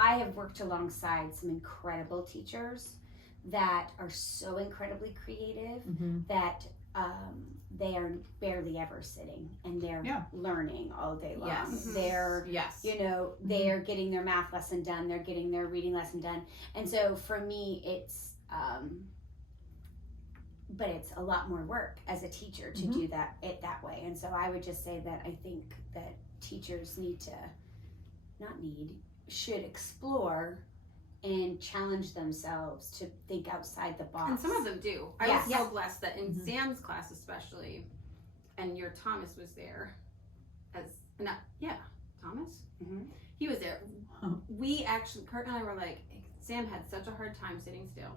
I have worked alongside some incredible teachers that are so incredibly creative that they are barely ever sitting and they're learning all day long. They're they're getting their math lesson done, they're getting their reading lesson done. And so for me it's but it's a lot more work as a teacher to do that way. And so I would just say that I think that teachers should explore and challenge themselves to think outside the box. And some of them do. I was so blessed that in Sam's class especially, and your Thomas was there Thomas? He was there. We actually, Kurt and I were like, Sam had such a hard time sitting still.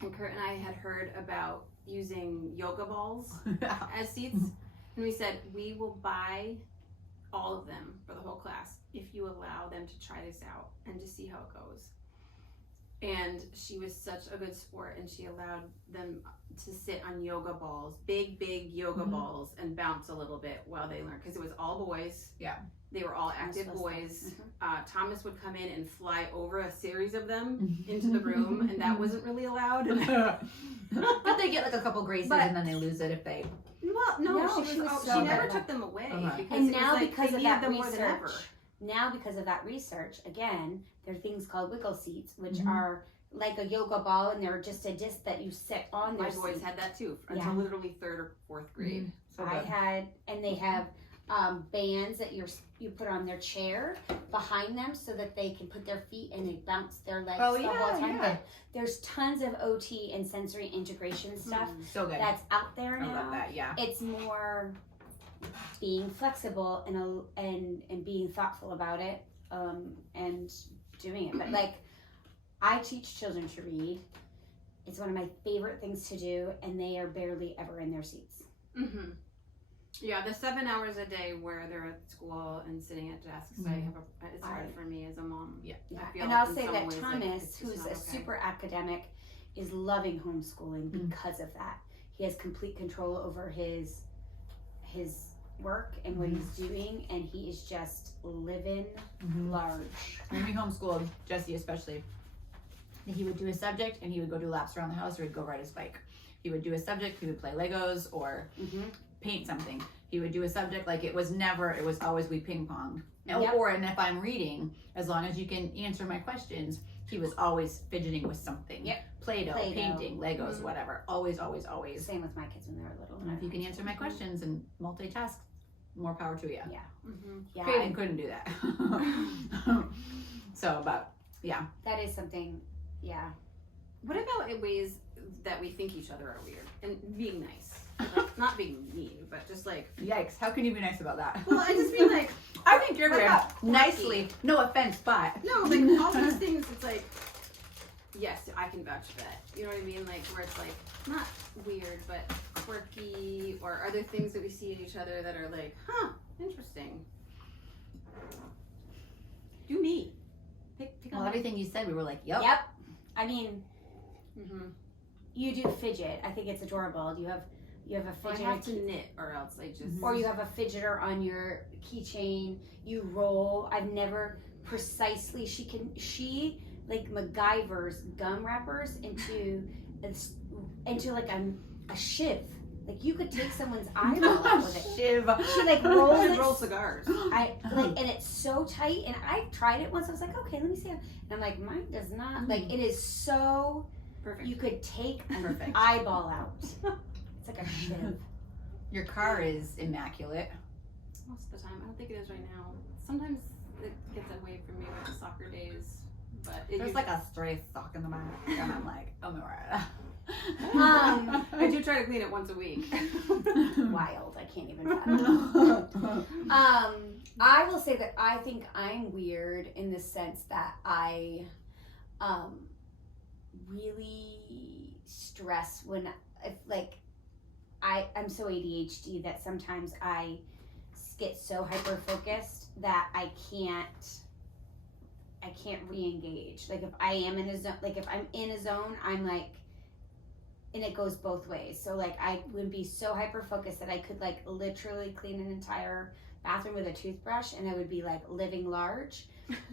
And Kurt and I had heard about using yoga balls as seats. And we said, we will buy all of them for the whole class if you allow them to try this out and just see how it goes. And she was such a good sport, and she allowed them to sit on yoga balls, big yoga balls, and bounce a little bit while they learned, because it was all boys. They were all active boys. Thomas would come in and fly over a series of them into the room, and that wasn't really allowed. But they get like a couple graces and then they lose it if they... Well, no, she never took them away. And now because of that research, again, there are things called wiggle seats, which are like a yoga ball, and they're just a disc that you sit on. My boys had that too until literally 3rd or 4th grade. So they have bands that you put on their chair behind them so that they can put their feet and they bounce their legs the whole time. But there's tons of OT and sensory integration stuff that's out there now. I love that, It's more being flexible and being thoughtful about it and doing it. But like, I teach children to read. It's one of my favorite things to do, and they are barely ever in their seats. Yeah, the 7 hours a day where they're at school and sitting at desks, it's hard for me as a mom. And I'll say that Thomas, who's a super academic, is loving homeschooling because of that. He has complete control over his work and what he's doing, and he is just living large. When we homeschooled Jesse especially, he would do a subject and he would go do laps around the house, or he'd go ride his bike. He would do a subject, he would play Legos or paint something. He would do a subject, like it was always we ping pong. And if I'm reading, as long as you can answer my questions, he was always fidgeting with something. Play-Doh, painting, Legos, whatever. Always. Same with my kids when they were little. And if you can answer my questions and multitask, more power to you. Creighton couldn't do that. That is something. What about ways that we think each other are weird and being nice? Like, not being mean, but just like, yikes, how can you be nice about that? Well, I just feel like, I think you're weird. Nicely, no offense, but no, like all these things, it's like, yes, I can vouch for that. You know what I mean? Like, where it's like not weird, but quirky, or are there things that we see in each other that are like, interesting? Do me. Pick well, everything you said, we were like, yep. I mean, you do fidget. I think it's adorable. You have a fidget. I have to knit, or else I just. Or you have a fidgeter on your keychain. You roll. I've never precisely. She like MacGyver's gum wrappers into like a shiv. Like you could take someone's eyeball out with it. Shiv. She like rolls it. Roll cigars. And it's so tight. And I tried it once. I was like, okay, let me see. And I'm like, mine does not. Like it is so Perfect. You could take an Perfect. eyeball out. It's like a shiv. Your car is immaculate. Most of the time, I don't think it is right now. Sometimes it gets away from me with the soccer days, but There's like a stray sock in the back, and I'm like, oh my word. I do try to clean it once a week. Wild. I can't even fathom. I will say that I think I'm weird in the sense that I really stress when I'm so ADHD that sometimes I get so hyper focused that I can't re-engage. Like if I am in a zone, like if I'm in a zone, I'm like, and it goes both ways. So like I would be so hyper focused that I could like literally clean an entire bathroom with a toothbrush and I would be like living large.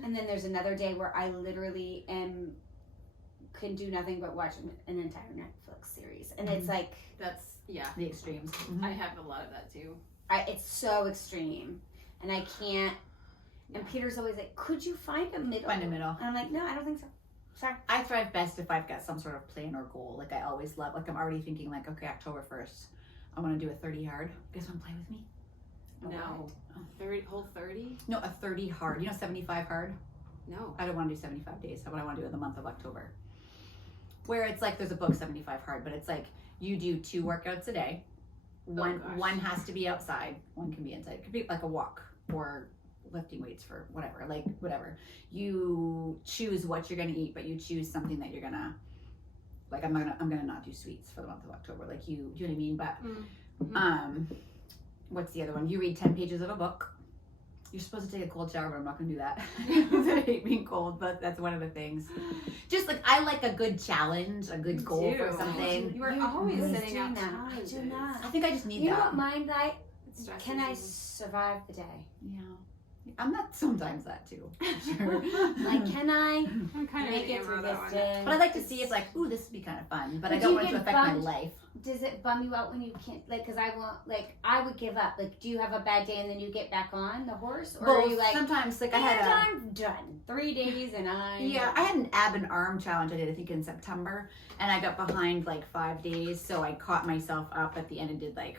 And then there's another day where I literally can do nothing but watch an entire Netflix series. And it's like That's The extremes. I have a lot of that too. it's so extreme and I can't. And Peter's always like, could you find a middle? Find a middle. And I'm like, no, I don't think so. Sorry. I thrive best if I've got some sort of plan or goal. Like I always love, like I'm already thinking like, okay, October 1st, I want to do a 30 hard. You guys want to play with me? No. 30? No, a 30 hard. You know 75 hard? No. I don't want to do 75 days. What I want to do in the month of October. Where it's like, there's a book 75 hard, but it's like you do 2 workouts a day. One has to be outside. One can be inside. It could be like a walk or lifting weights for whatever, like whatever. You choose what you're gonna eat, but you choose something that you're gonna like. I'm gonna not do sweets for the month of October. Like do you know what I mean? But what's the other one? You read 10 pages of a book. You're supposed to take a cold shower, but I'm not gonna do that. I hate being cold, but that's one of the things. Just like I like a good challenge, a good goal for something. You are always really setting do out that. challenges. I do not. I think I just need You that. don't mind that? It stresses Can I you. survive the day? Yeah. I'm not sometimes that too. Sure. Like, can I I'm kind of make it Amber through on this that one. day? But I like to see if like, ooh, this would be kind of fun. But I Would don't you want it to get affect my bummed? life. Does it bum you out when you can't, like, because I would give up. Like, do you have a bad day and then you get back on the horse? Or are you like, sometimes like I and had I'm done. 3 days and I had an ab and arm challenge I did, I think in September, and I got behind like 5 days, so I caught myself up at the end and did like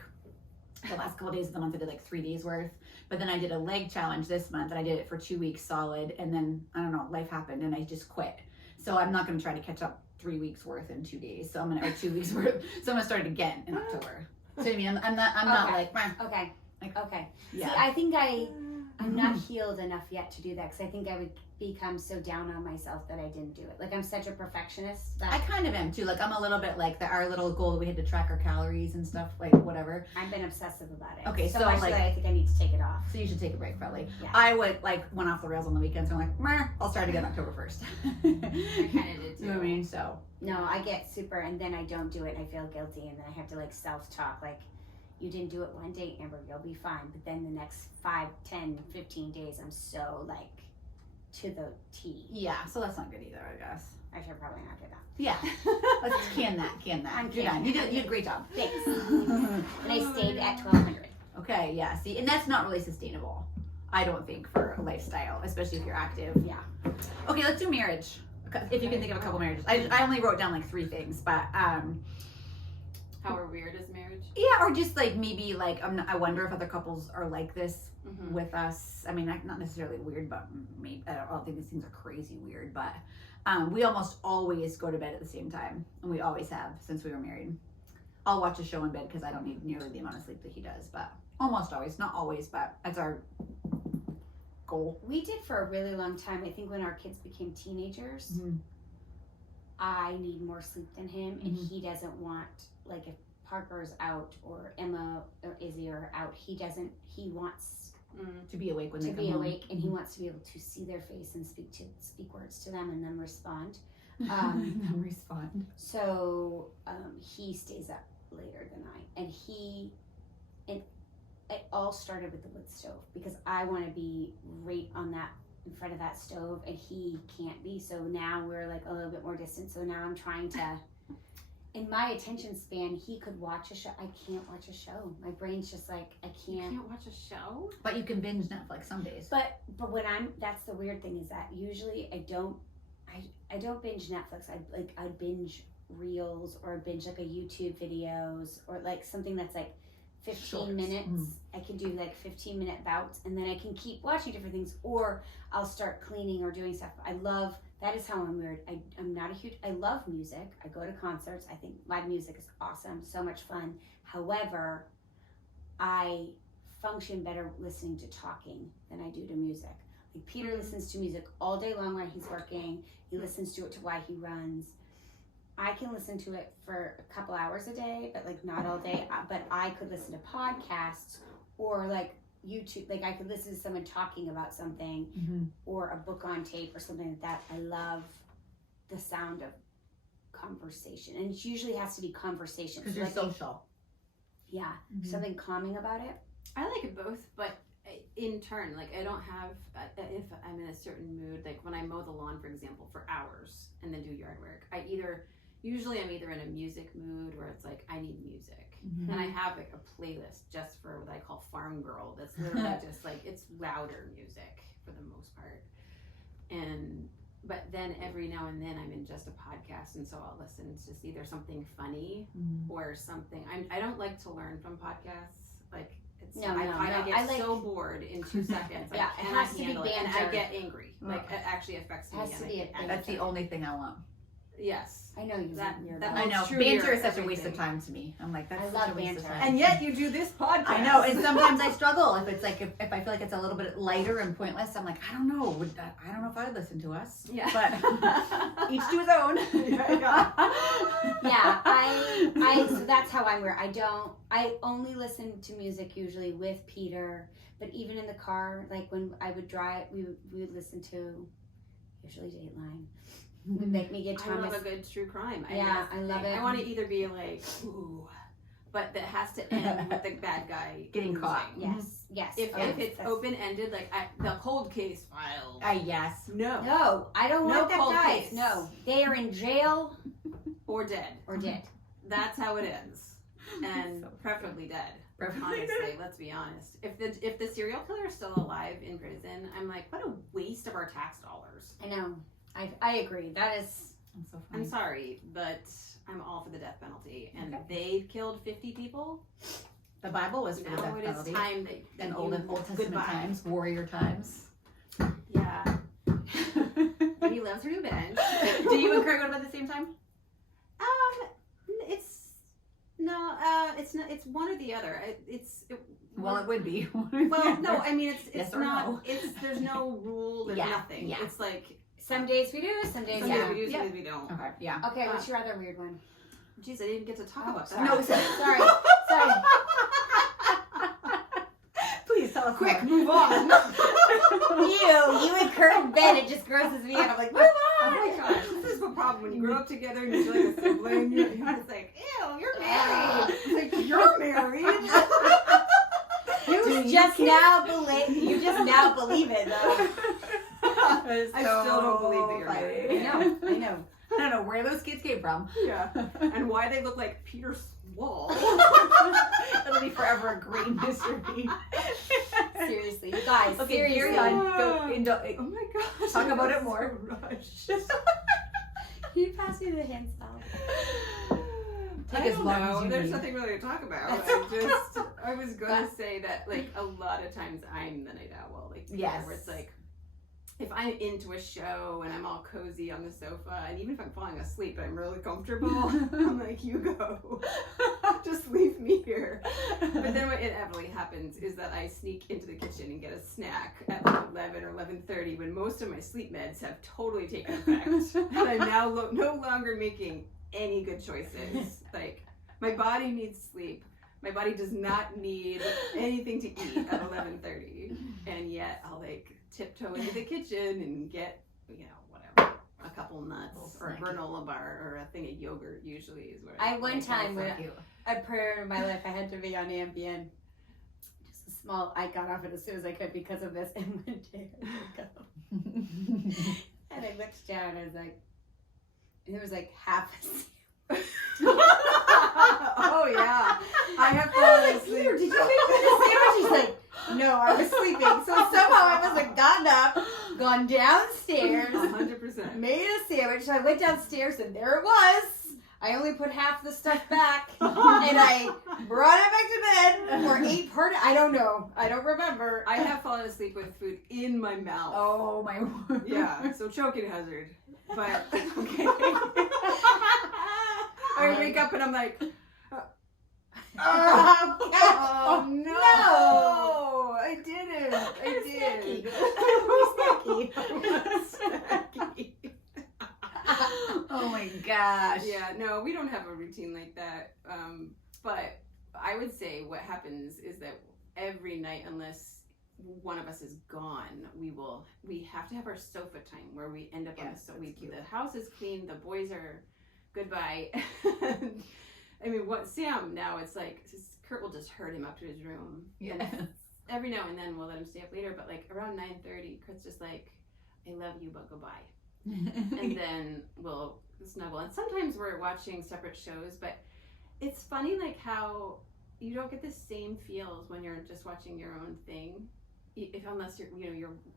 the last couple days of the month I did like 3 days worth. But then I did a leg challenge this month and I did it for 2 weeks solid, and then I don't know, life happened and I just quit. So I'm not gonna try to catch up 3 weeks worth in 2 days. So or 2 weeks worth. So I'm gonna start it again in October. So I mean, I'm not like Okay. Like, Okay. yeah. See, I think I'm not healed enough yet to do that because I think I would become so down on myself that I didn't do it. Like I'm such a perfectionist that I kind of am too. Like I'm a little bit like our little goal that we had to track our calories and stuff, like whatever. I've been obsessive about it. Okay, so so, much like- that I think I need to take it off. So you should take a break probably. Yeah. I would like went off the rails on the weekends. So I'm like, meh, I'll start again October 1st. I kind of did too. You know what I mean? So No, I get super, and then I don't do it, and I feel guilty, and then I have to like self-talk, like, you didn't do it one day, Amber, you'll be fine. But then the next 5, 10, 15 days, I'm so like to the T. yeah, so that's not good either, I guess. I should probably not do that. Yeah, let's can that. I'm You're done. canning You that. did a great job. Thanks. And I stayed at 1,200. Okay, yeah. See, and that's not really sustainable, I don't think, for a lifestyle, especially if you're active. Yeah. Okay, let's do marriage. If you can think of a couple marriages, I only wrote down like 3 things, but How weird is marriage? yeah, or just like maybe like I wonder if other couples are like this Mm-hmm. with us. I mean, not necessarily weird, but maybe I don't think these things are crazy weird. But we almost always go to bed at the same time, and we always have since we were married. I'll watch a show in bed because I don't need nearly the amount of sleep that he does, but almost always, not always, but that's our goal. We did for a really long time. I think when our kids became teenagers, Mhm. I need more sleep than him, and Mhm. he doesn't want, like, if Parker's out or Emma or Izzy are out, he wants To be awake when to they come be home. awake, and he wants to be able to see their face and speak words to them and then respond. Then respond. So he stays up later than I, and it all started with the wood stove because I want to be right on that in front of that stove, and he can't be. So now we're like a little bit more distant. So now I'm trying to in my attention span, he could watch a show. I can't watch a show. My brain's just like, I You can't. can't watch a show? But you can binge Netflix some days. But when that's the weird thing is that usually I don't binge Netflix. I binge reels or binge like a YouTube videos or like something that's like 15 Shorts. minutes. I can do like 15-minute bouts and then I can keep watching different things, or I'll start cleaning or doing stuff. That is how I'm weird. I love music. I go to concerts. I think live music is awesome, so much fun. However, I function better listening to talking than I do to music. Like Peter listens to music all day long while he's working. He listens to it while he runs. I can listen to it for a couple hours a day, but like not all day. But I could listen to podcasts or like YouTube. Like I could listen to someone talking about something or a book on tape or something like that. I love the sound of conversation, and it usually has to be conversation. Because you're social. Yeah, something calming about it. I like it both, but in turn, like I don't have, if I'm in a certain mood, like when I mow the lawn, for example, for hours and then do yard work, I'm either in a music mood where it's like, I need music. And I have like a playlist just for what I call Farm Girl. That's literally just like, it's louder music for the most part. But then every now and then I'm in just a podcast, and so I'll listen to just either something funny or something. I don't like to learn from podcasts. Like, I get so bored in 2 seconds. Yeah, I it cannot has to be handle it, and I banter. get angry. Like, it actually affects me. Has to be a That's the only thing I want. Yes. I know you. That I know. true Banter here, is such a everything. waste of time to me. I'm like, that's I such love a waste of banter. time. And yet you do this podcast. I know, and sometimes I struggle if it's like if I feel like it's a little bit lighter and pointless. I'm like, I don't know. I don't know if I'd listen to us. Yeah. But each to his own. Yeah, I so that's how I'm weird. I only listen to music usually with Peter, but even in the car, like when I would drive, we would listen to usually Dateline. It would make me get I love Thomas. a good true crime. I love it. I want to either be like, ooh, but that has to end with the bad guy Getting losing. caught. Yes. If yes, it's that's- open ended, like the cold case file. Yes. No. No, I don't No want that cold guys. case. No, they are in jail Or dead. or dead. That's how it ends, and So preferably dead. Perfectly. Honestly, let's be honest. If the serial killer is still alive in prison, I'm like, what a waste of our tax dollars. I know. I agree. That is. That's so funny. I'm sorry, but I'm all for the death penalty, and Okay. they've killed 50 people. The Bible was for the Now death it is penalty. time that In you Old Testament goodbye. times, warrior times. Yeah, and he loves revenge. Do you and Craig go to bed at the same time? It's not. It's one or the other. Well, it would be. Well, no, I mean it's Yes or not. no? There's no rule. There's Yeah, nothing. yeah. It's like Some days we do, some days some we days don't. we do, some Yeah. days we don't. Okay. Yeah. Okay, what's your other weird one? Jeez, I didn't get to talk Oh, about that. sorry. No, Sorry. Please tell us Quick, more. move on. You and Kurt in bed, it just grosses me out. I'm like, move on. Oh my gosh, this is the problem when you grow up together and you're like a sibling. You're just like, ew, you're married. It's like, you're married. You just now believe it though. I still don't believe that you're married. I know. I don't know where those kids came from. Yeah, and why they look like Peter Swall. It'll be forever a great mystery. Seriously, you guys. Okay, seriously. carry on. Go into. Oh my gosh. Talk about it I'm more. so rushed. Can you pass me the hand style? Take I as don't long know. as you There's need. nothing really to talk about. I was gonna say that like a lot of times I'm the night owl. Like Yes. where it's like if I'm into a show and I'm all cozy on the sofa, and even if I'm falling asleep and I'm really comfortable, I'm like, you go. Just leave me here. But then what inevitably happens is that I sneak into the kitchen and get a snack at like 11 or 11:30 when most of my sleep meds have totally taken effect. And I'm now no longer making any good choices. Like, my body needs sleep. My body does not need anything to eat at 11:30. And yet I'll like tiptoe into the kitchen and get, whatever, a couple nuts or a granola bar or a thing of yogurt usually is what I one time when Fuck you. a prayer in my life, I had to be on Ambien. Just a small. I got off it as soon as I could because of this, and one day I woke up and I looked down. And I was like, and it was like half a Oh yeah, I have fallen asleep. Did you make me the sandwich? He's like, no, I was sleeping. So somehow I must have gotten up, gone downstairs, 100%. made a sandwich. So I went downstairs and there it was. I only put half the stuff back and I brought it back to bed or ate part. I don't know. I don't remember. I have fallen asleep with food in my mouth. Oh my word. Yeah, so choking hazard. But okay. I wake up and I'm like, Oh no! no, I didn't. I did. Snacky. Oh my gosh. Yeah, no, we don't have a routine like that. But I would say what happens is that every night, unless one of us is gone, we have to have our sofa time where we end up on the sofa. The house is clean, the boys are goodbye. I mean, what Sam now? It's like Kurt will just herd him up to his room. Yeah. Every now and then we'll let him stay up later, but like around 9:30, Kurt's just like, "I love you, but goodbye." And then we'll snuggle. And sometimes we're watching separate shows, but it's funny like how you don't get the same feels when you're just watching your own thing, unless you're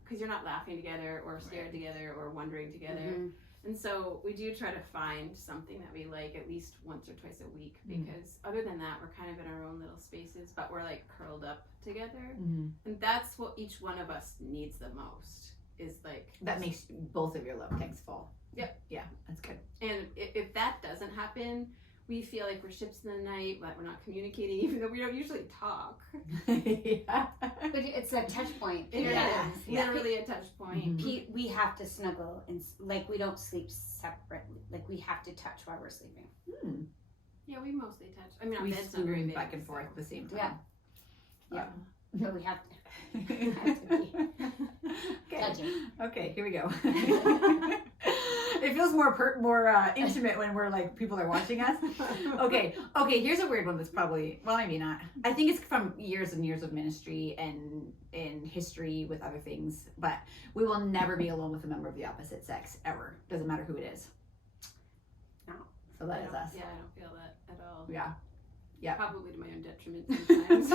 because you're not laughing together or scared together or wondering together. Mm-hmm. And so we do try to find something that we like at least once or twice a week, because other than that, we're kind of in our own little spaces, but we're like curled up together. And that's what each one of us needs the most, is like... That makes both of your love tanks full. Yep. Yeah, that's good. And if that doesn't happen, we feel like we're ships in the night, but we're not communicating, even though we don't usually talk. Yeah. But it's a touch point. It is literally a touch point. Pete, we have to snuggle, and like we don't sleep separately. Like we have to touch while we're sleeping. Yeah, we mostly touch. I mean, our we bed's not very swoon big, back and forth at the same time. Yeah. But we have to. Have to be touching. Okay, here we go. It feels more intimate when we're like people are watching us. Okay, here's a weird one that's probably, well, maybe not. I think it's from years and years of ministry and in history with other things, but we will never be alone with a member of the opposite sex, ever. Doesn't matter who it is. No. So that is us. Yeah, I don't feel that at all. Yeah. Yeah. Probably to my own detriment sometimes.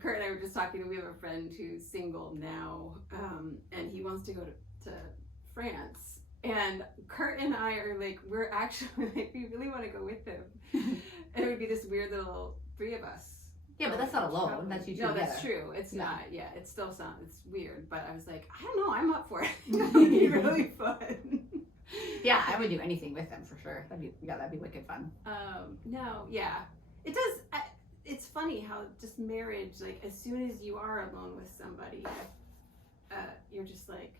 Kurt and I were just talking. We have a friend who's single now, and he wants to go to France. And Kurt and I are like, we're actually like, we really want to go with him. And it would be this weird little three of us. Yeah, but that's not alone. That's you two together. That's true. It's not. Yeah, it still sounds. It's weird. But I was like, I don't know. I'm up for it. It would be really fun. Yeah, I would do anything with them for sure. That'd be wicked fun. No, yeah, it does. It's funny how just marriage, like as soon as you are alone with somebody, you're just like.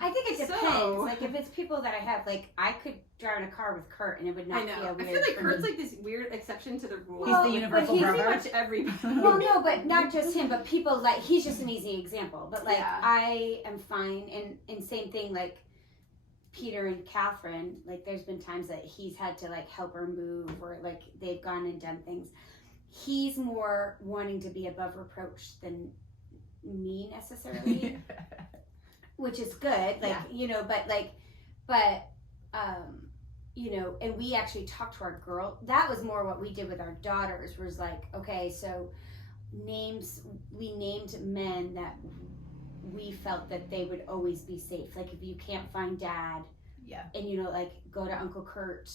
I think it depends. Like if it's people that I have, like I could drive in a car with Kurt and it would not feel weird. I feel like Kurt's like this weird exception to the rule. He's the universal brother. Pretty much everybody. Well, no, but not just him, but people like he's just an easy example. But like I am fine, and same thing like Peter and Catherine. Like there's been times that he's had to like help her move, or like they've gone and done things. He's more wanting to be above reproach than me necessarily. Which is good, like, and we actually talked to our girl. That was more what we did with our daughters, was like, okay, so we named men that we felt that they would always be safe. Like if you can't find dad, and like go to Uncle Kurt,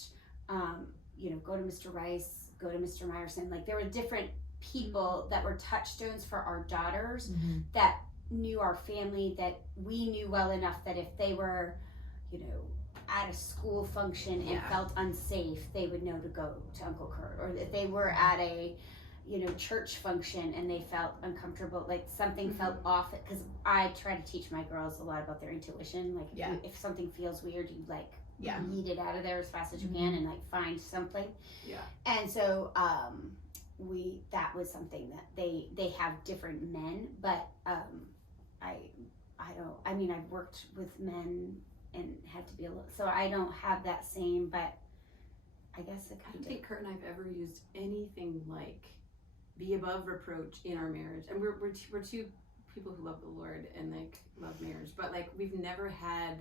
go to Mr. Rice, go to Mr. Meyerson. Like there were different people that were touchstones for our daughters that knew our family, that we knew well enough that if they were, at a school function and felt unsafe, they would know to go to Uncle Kurt. Or if they were at a, church function and they felt uncomfortable, like something felt off, because I try to teach my girls a lot about their intuition. Like if something feels weird, you like yeet it out of there as fast as you can and like find something. Yeah. And so that was something that they have different men, but I've worked with men and had to be alone, so I don't have that same, but I guess I don't think Kurt and I've ever used anything like be above reproach in our marriage, and we're two people who love the Lord and like love marriage, but like we've never had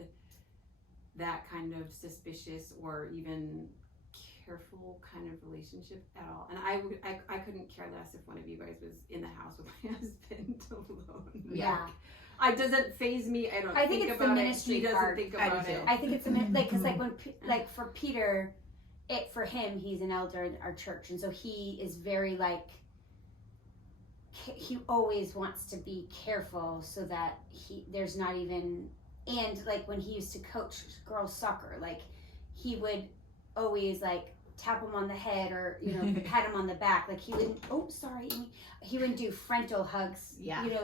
that kind of suspicious or even careful kind of relationship at all. And I couldn't care less if one of you guys was in the house with my husband alone. Yeah. It doesn't faze me. I don't. I think it's the ministry He doesn't part. think about it. I think it's like because like when like for Peter, for him he's an elder in our church, and so he is very like he always wants to be careful so that there's not even, and like when he used to coach girls soccer, like he would always like tap him on the head or pat him on the back, like he wouldn't he wouldn't do frontal hugs,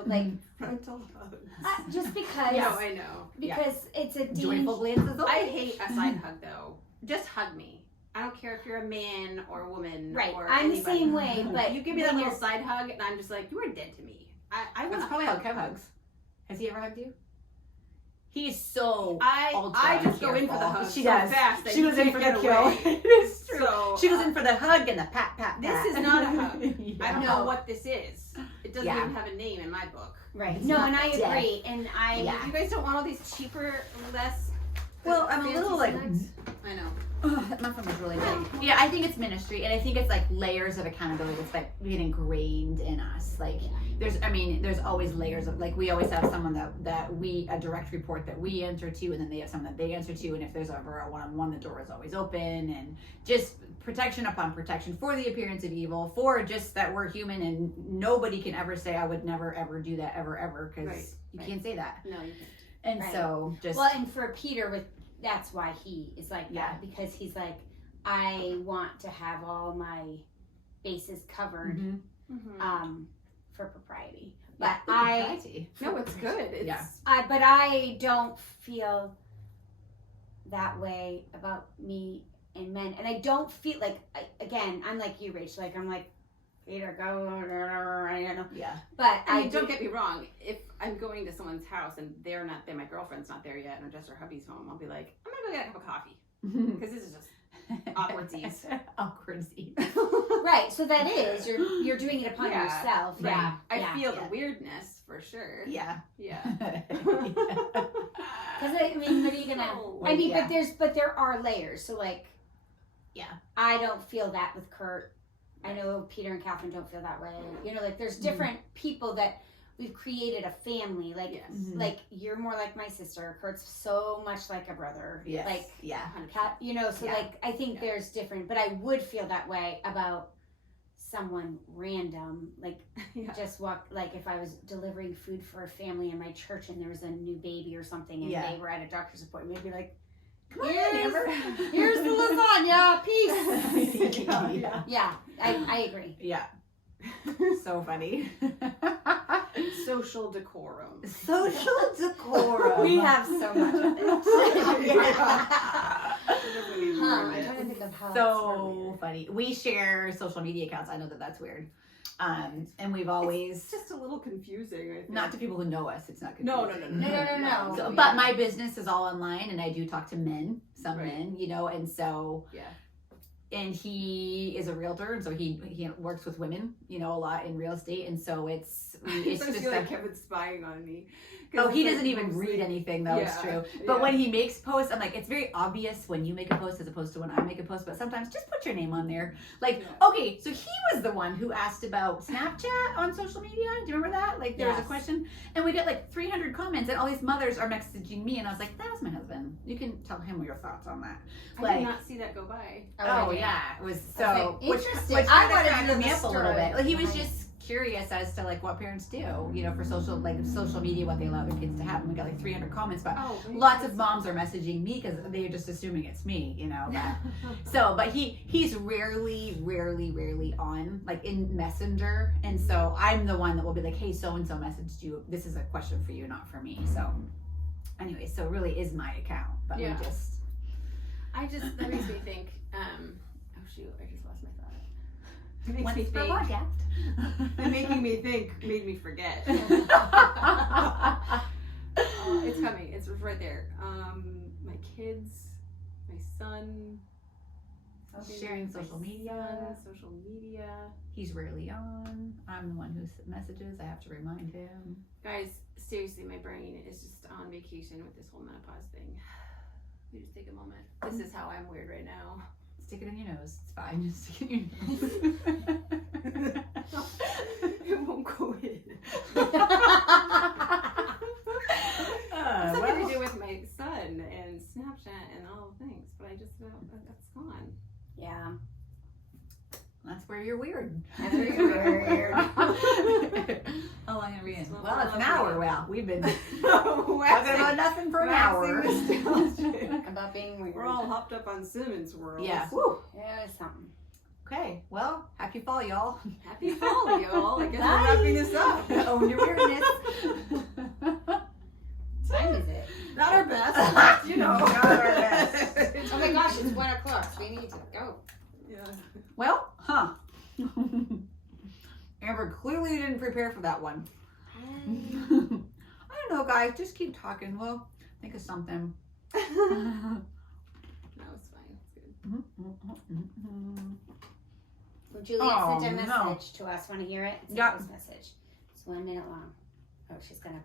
like Frontal hugs. just because I know because it's a Joyful glances. I hate a side hug though. Just hug me. I don't care if you're a man or a woman. Right. Or I'm anybody. the same way, but You give me that little side hug, and I'm just like, you are dead to me. I That's want probably how Kev hugs. Has he ever hugged you? He's so I just go in for the hug She so does. fast that She you was in can't for get the kill. away. It is true. So, She goes in for the hug and the pat, pat, pat. This is not a hug. Yeah. I don't know what this is. It doesn't Yeah. even have a name in my book. right. It's No, not and I death. agree, and Yeah. You guys don't want all these cheaper, less. Well, I'm a fancy little like. snacks? I know. That muffin was really big. Yeah, I think it's ministry, and I think it's like layers of accountability that's like being ingrained in us. Like there's always layers of, like, we always have someone that a direct report that we answer to, and then they have someone that they answer to, and if there's ever a one-on-one, the door is always open, and just protection upon protection for the appearance of evil, for just that we're human, and nobody can ever say I would never ever do that ever because you can't say that. No, you can't. And so just and for Peter, that's why he is like that, because he's like, I want to have all my bases covered, for propriety. But No, it's good. It's, but I don't feel that way about me and men, and I don't feel like I'm like you, Rach. Like I'm like, Peter, go, I don't know. Yeah. But I mean, don't get me wrong. If I'm going to someone's house and they're not there, my girlfriend's not there yet, and just her hubby's home, I'll be like, I'm gonna go get a cup of coffee because this is just awkwardsies. Awkwardsies. Right. So that is you're doing it upon yourself. Right. Yeah. I feel the weirdness for sure. Yeah. Yeah. Because I mean, what are you gonna? I mean, but there are layers. So like, I don't feel that with Kurt. I know Peter and Catherine don't feel that way. Like there's different people that we've created a family. Like, like you're more like my sister. Kurt's so much like a brother. Yes. Like, Cat, so like I think there's different, but I would feel that way about someone random. Like just walk, like if I was delivering food for a family in my church and there was a new baby or something and they were at a doctor's appointment, I'd be like, here's the lasagna, peace. Yeah, I agree. Yeah. So funny. Social decorum. Social decorum. We have so much of it. I'm trying to think of how So funny. We share social media accounts. I know that's weird. And we've always... It's just a little confusing, I think. Not to people who know us, it's not confusing. No. So, but my business is all online, and I do talk to men, men, and so... Yeah. And he is a realtor, and so he works with women, a lot in real estate, and so it's I feel like Kevin's spying on me. Oh, he doesn't even read anything, though. It's true. But when he makes posts, I'm like, it's very obvious when you make a post as opposed to when I make a post. But sometimes just put your name on there. Like, okay, so he was the one who asked about Snapchat on social media. Do you remember that? Like, there was a question, and we got like 300 comments, and all these mothers are messaging me, and I was like, that was my husband. You can tell him your thoughts on that. I did not see that go by. It was so interesting. Which I wanted to cracked know me the up a little bit. Like, he was story. just curious as to like what parents do, for social media, what they allow their kids to have. And we got like 300 comments, but lots of moms are messaging me because they're just assuming it's me, that. So, but he's rarely on like in Messenger, and so I'm the one that will be like, hey, so and so messaged you. This is a question for you, not for me. So, anyway, so it really is my account, but that makes me think. Oh shoot, I just lost my thought. It makes me think. Making me think made me forget. It's coming. It's right there. My kids, my son, Sharing social media. Social media. He's rarely on. I'm the one who messages. I have to remind him. Guys, seriously, my brain is just on vacation with this whole menopause thing. You just take a moment. This is how I'm weird right now. Stick it in your nose. It's fine. Just stick it in your nose. It won't go in. Something to do with my son and Snapchat and all the things, but I just that's gone. Yeah. That's where you're weird. That's where you're weird. How long are we in? Well, it's an hour. Well, we've been talking Waxing about nothing for an hour. nostalgic. About being weird. We're all hopped up on Simmons World. Yeah. Woo. Yeah, something. Okay. Well, happy fall, y'all. Happy fall, y'all. I guess Bye. we're wrapping this up. Own your weirdness. What time is it? Not our best. You know. Not our best. Oh my gosh, it's 1 o'clock. So we need to go. Yeah. Well, Amber clearly didn't prepare for that one. I don't know, guys. Just keep talking. We'll think of something. No, it's fine. It's good. Well, Juliet sent a no. message to us. Want to hear it? It's a Yeah. voice message. It's 1 minute long. Oh, she's going to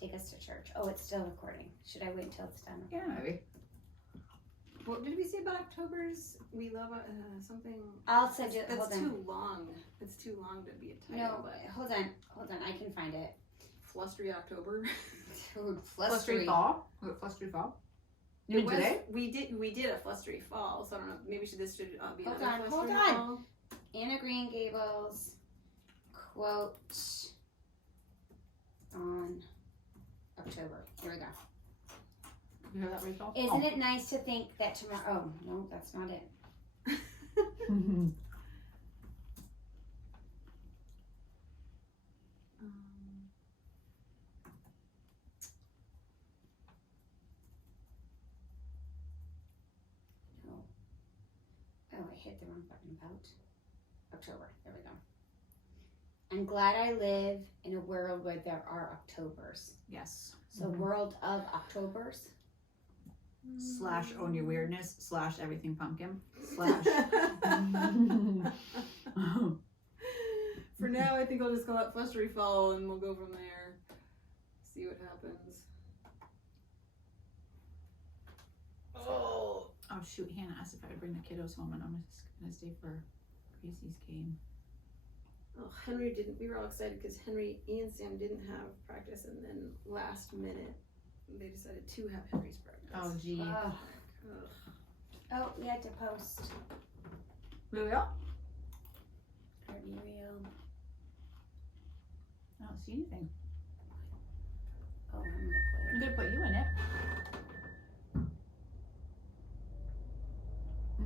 take us to church. Oh, it's still recording. Should I wait until it's done? Yeah, maybe. What did we say about October's? We love something. I'll send you. That's Hold on. too long. It's too long to be a title. No, but hold on. Hold on. I can find it. Flustery October. Dude, Flustery fall? Was it flustery fall? You mean today? We did a flustery fall. So I don't know. Maybe this should be Hold another on, flustery hold on. fall. Anna Green Gables quote on October. Here we go. You hear that, Rachel? Isn't it nice to think that tomorrow? Oh no, that's not it. No. Oh, I hit the wrong button. About October. There we go. I'm glad I live in a world where there are Octobers. Yes. So world of Octobers. / own your weirdness / everything pumpkin / For now, I think I'll just call it flustery fall, and we'll go from there. See what happens. Oh shoot, Hannah asked if I would bring the kiddos home, and I'm just gonna stay for Gracie's game. Oh, Henry didn't. We were all excited because Henry and Sam didn't have practice, and then last minute they decided to have Henry's practice. Oh gee. Oh, Ugh. oh, we had to post. Really? Are you real? I don't see anything. Oh, I'm I'm gonna gonna put you in it.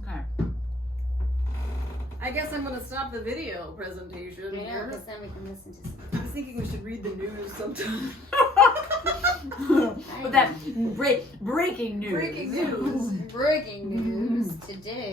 Okay. I guess I'm gonna stop the video presentation quit. I know, here. because then we can listen to some. I was thinking we should read the news sometime. But that breaking news. Breaking news. Breaking news today.